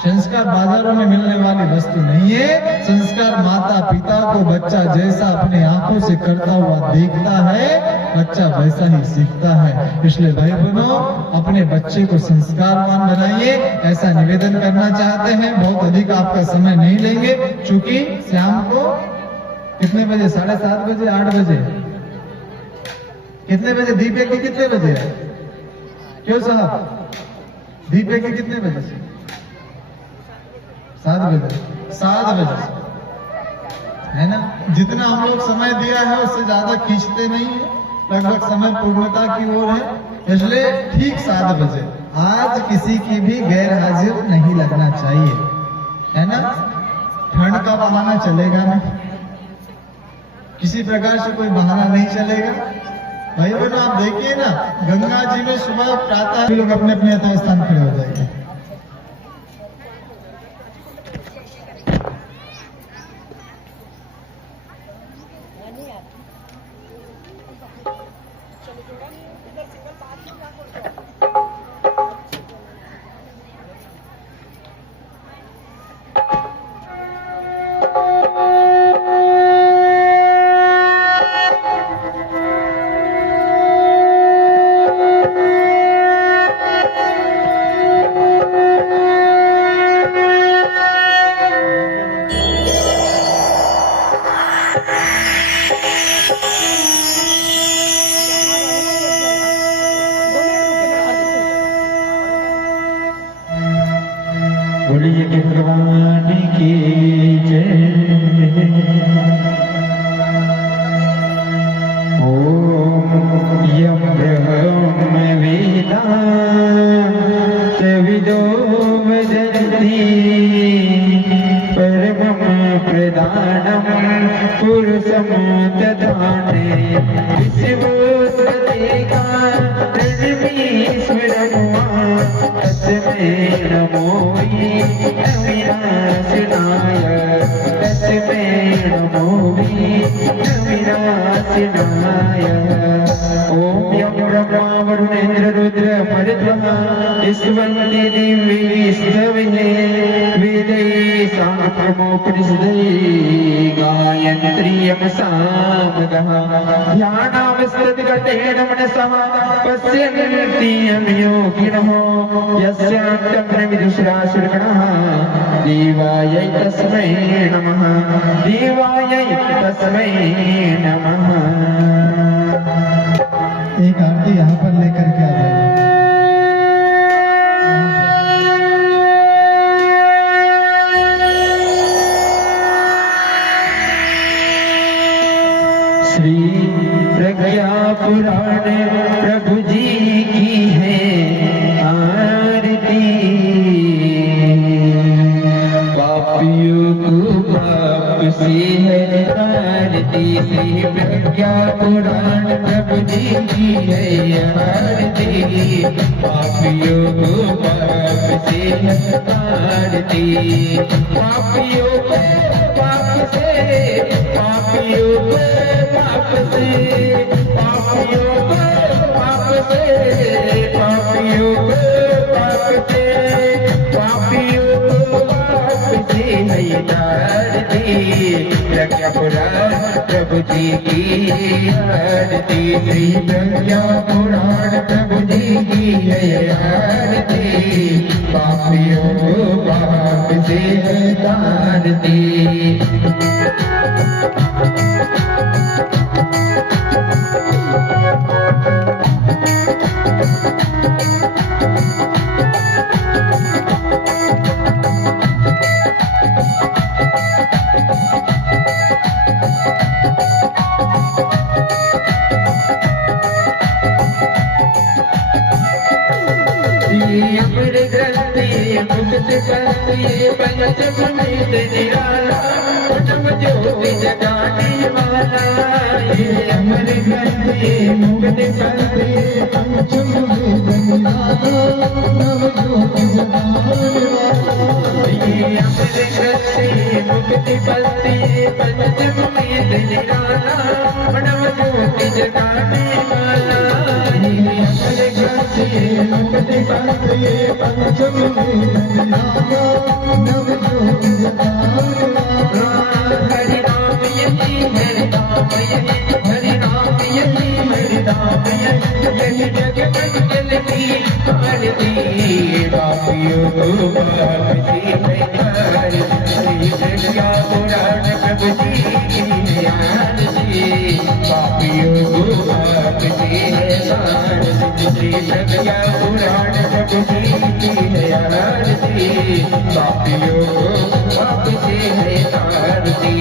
संस्कार बाजारों में मिलने वाली वस्तु नहीं है। संस्कार माता पिता को बच्चा जैसा अपने आंखों से करता हुआ देखता है, बच्चा वैसा ही सीखता है। इसलिए भाई बहनों, अपने बच्चे को संस्कारवान बनाइए, ऐसा निवेदन करना चाहते हैं। बहुत अधिक आपका समय नहीं लेंगे, चूंकि शाम को कितने बजे? 7:30 बजे, 8 बजे, कितने बजे? दीपे की कितने बजे? क्यों साहब? दीपे की कितने बजे से? 7 बजे। 7 बजे है ना? जितना हम लोग समय दिया है उससे ज्यादा खींचते नहीं है, लगभग समय पूर्णता की ओर है। इसलिए ठीक 7 बजे आज किसी की भी गैर हाजिर नहीं लगना चाहिए, है ना? ठंड का बहाना चलेगा नहीं, किसी प्रकार से कोई बहाना नहीं चलेगा। भाई बहनों, आप देखिए ना, गंगा जी में सुबह प्रातः लोग अपने अपने यथास्थान खड़े हो जाएंगे। बोलिए कि भगवान की जय। ओम यम ब्रह्म वेदांत विदो वदन्ति परमं प्रधानं पुरुषं ददाने विश्वोत्पत्तिका रणमीश्वरं तस्मै नमो विनाशनाय तस्मै नमो विनाशनाय। ओम यं ब्रह्मा वरुणेन्द्र रुद्र मरुद्गः ईश्वरवती देवी स्तवैः वेदैः सामप्रमोपनिषदैः गायत्री यं सामगः ध्यानावस्थितगतेन मनसः पश्यन्ति यं योगिनः यस्यान्तं विदुषरासुरगणः देवायै तस्मै नमः देवायै तस्मै नमः। एक आरती यहाँ पर लेकर के आ जाए। श्री प्रज्ञा पुराण प्रभु जी की है आरती। पापियों को पाप से है आरती। श्री प्रज्ञा पुराण प्रभु जी की है आरती। पापियों को पाप से है आरती। पापियों को पाप से, पापियों को पाप से, पापियों को पाप से, पापियों को पाप से, पापियों को पाप से है आरती। प्रज्ञा पुराण प्रभु जी की आरती। श्री प्रज्ञा पुराण प्रभु जी की है आरती। पापियों को पाप से है आरती। अमर ग्रंथि मुक्त करती पंच पुनीत निराला नव ज्योति जगाने वाला ये अमर ग्रंथि मुक्त करती पंच पुनीत निराला नव ज्योति जगाने वाला ये अमर ग्रंथि मुक्ति करती पंच पुनीत निराला नव ज्योति जगाने वाला ये अमर ग्रंथि मुक्ति करती पंच पुनीत निराला नव ज्योति जगाने वाला हरि नाम यही हरि नाम यही हरि नाम यही हरि नाम यही जग मंगल की आरती बापियों को बापसी है जगया पुराण प्रभु जी आरती बापियों को बापसी है जगया पुराण प्रभु जी आरती बापियों को बापसी है आरती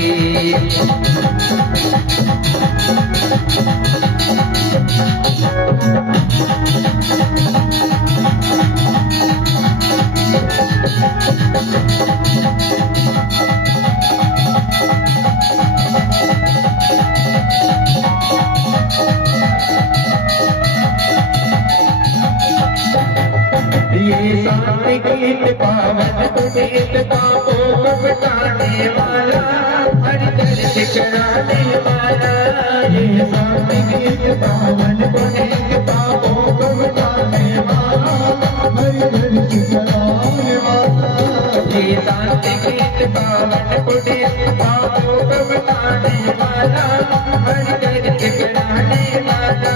ये शांति गीत पावन पुनीत पापों को मिटाने वाला हरि दर्श कराने वाला ये शांति गीत पावन पुनीत पापों को मिटाने वाला हरि दर्श कराने वाला ये शांति गीत पावन पुनीत पापों को मिटाने वाला हरि दर्श कराने वाला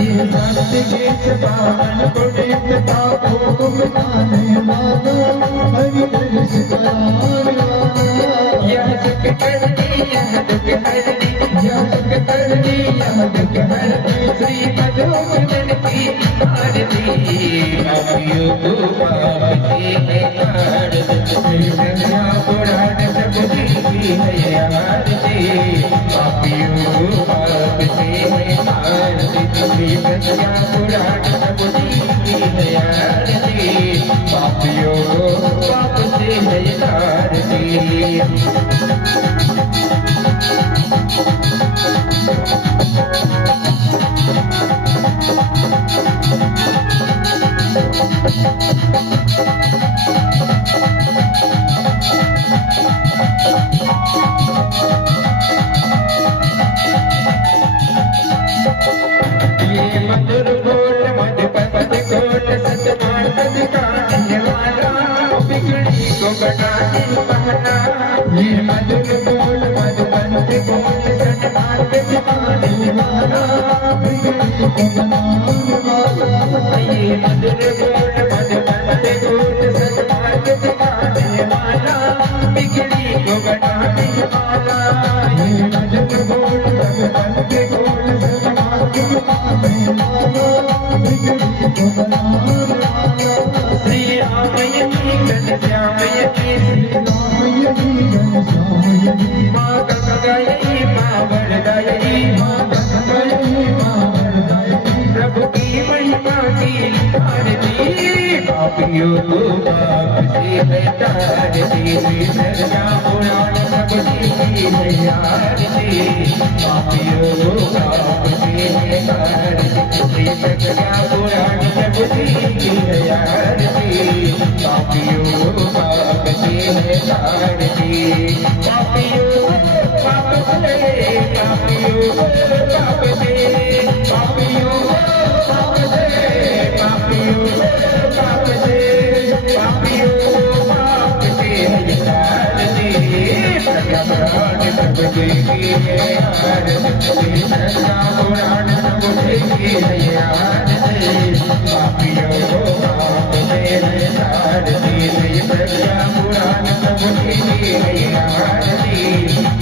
ये शांति गीत पावन पुनीत पापों को मिटाने वाला हरि दर्श कराने वाला यह सुख करनी यह दुख हरनी यह सुख करनी यह दुख हरनी श्री मधुसूदन की आरती बापियों को बापसी है आरती जगया पुराण प्रभु जी की है आरती बापियों को बापसी है आरती जगया पुराण प्रभु जी की है आरती बापियों को बापसी है आरती ये मधुर बोल मधुपद खोल सतमान दिखाने वाला बिगड़ी को बनाने वाला ये मधुर बोल मधुपद खोल सतमान दिखाने वाला बिगड़ी को बनाने वाला ये मधुर बोल मधुपद खोल सतमान दिखाने वाला बिगड़ी को बनाने वाला ये मधुर बोल मधुपद खोल श्री राम यही घन श्याम यही श्री राम यही घन श्याम यही माँ गंगा यही माँ वरदा यही माँ गंगा यही माँ वरदा यही प्रभु की महिमा की आरती पापियों को बापसी है आरती जगया पुराण प्रभु जी की है आरती पापियों को बापसी है आरती जगया पुराण प्रभु जी की है आरती पापियों को बापसी है आरती पापियों पाप से पापियों पाप से पापियों पाप से पापियों पाप से पापियों पाप से आरती पुराण प्रभु जी की है आरती जगया पुराण प्रभु जी की है आरती पापियों को पाप से आरती जगया पुराण प्रभु जी की है आरती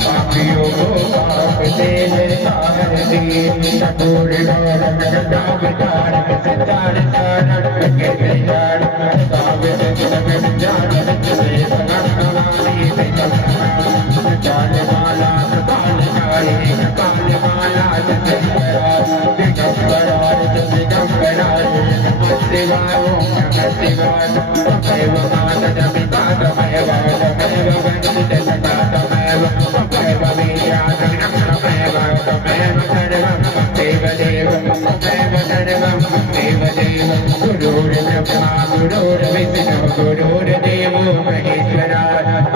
पापियों को पाप से आरती ठाकुर गौरव गंगा विकार सितार सारण के कल्याण सावित जगत जान से सगुणानी से काल माला काल काले काल माला दिगंबरा दिगंबरा दिगंबरा नमस्ते शिवाय ओम नमः शिवाय तमेव माता पिता तमेव वन्दते सदा तमेव वेद्याधं तमेव सर्वं तमेव देव तमेव सर्वं तमेव देव गुरुर्ब्रह्मा गुरुर्विष्णु गुरुर्देवो महेश्वरा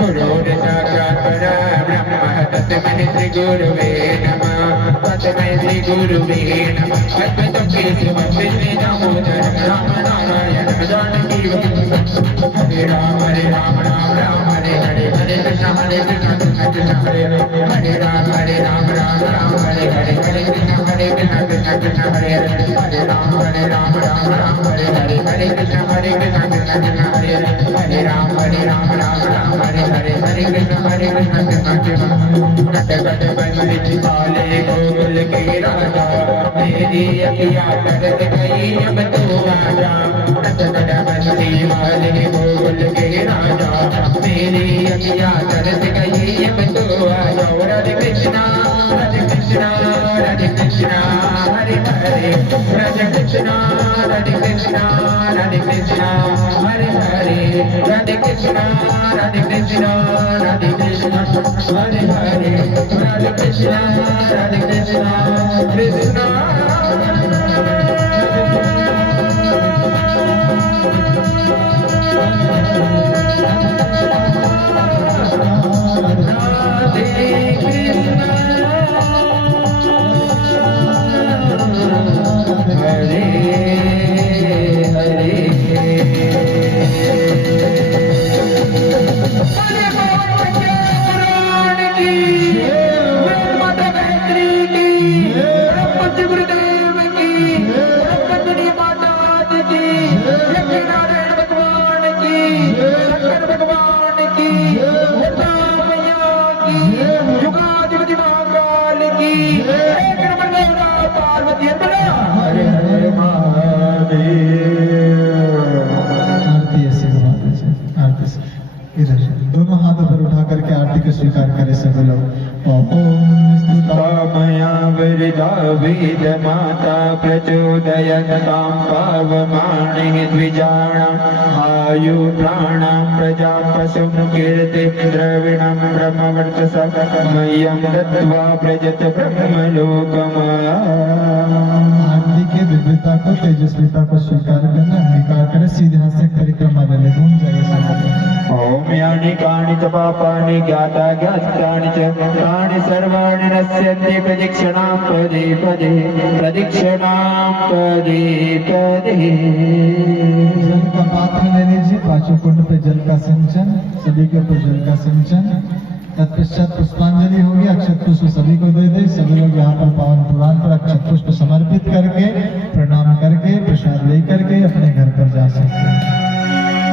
गुरुर्साक्षात् परब्रह्म तस्मै श्री गुरुवे नमः तस्मै श्री गुरुवे नमः अद्वैतं केशवं विष्णुदामोदरं राम नारायण जानकी हरे राम राम राम हरे हरे हरे कृष्ण कृष्ण हरे हरे हरे राम राम राम हरे हरे हरे कृष्ण कृष्ण कृष्ण हरे हरे हरे राम राम राम हरे हरे हरे कृष्ण कृष्ण हरे हरे हरे राम राम हरे हरे हरे कृष्ण कृष्ण कट कट बंदित काले गोकुल के राजा मेरी अखियाँ तरस गई अब तो आजा कट कट बंदी वाले गोकुल के राजा मेरी अखियाँ तरस गई अब तो आजा राधे कृष्णा हरे हरे राधे कृष्णा हरे हरे राधे कृष्णा हरे हरे राधे कृष्णा हरे हरे राधे कृष्णा हरे हरे राधे कृष्णा कृष्णा दोनों हाथ ऊपर उठा करके आरती को स्वीकार करें सभी लोग। मया वृदा वेद माता प्रचोदयतां पावमानि द्विजाणाम् आयु प्राणां प्रजां पशुं कीर्तिं द्रविणं ब्रह्मवर्चसा मह्यं दत्त्वा व्रजत ब्रह्मलोकम्। आरती की दिव्यता को तेजस्विता को स्वीकार करना अंगीकार करें। सीधे हाथ से परिक्रमा ले घूम जाइए। ओम यानि कानि च पापानि ज्ञाता ज्ञातानि च तानि सर्वाणि नश्यन्ति प्रदक्षिणां पदे पदे प्रदक्षिणां पदे पदे। जल का पात्र ले लीजिए। पांचों कुंड पे जल का सिंचन, सभी के ऊपर जल का सिंचन। तत्पश्चात पुष्पांजलि होगी। अक्षत पुष्प सभी को दे दे। सभी लोग यहाँ पर पावन पुराण पर अक्षत पुष्प समर्पित करके प्रणाम करके प्रसाद ले करके अपने घर पर जा सकते हैं।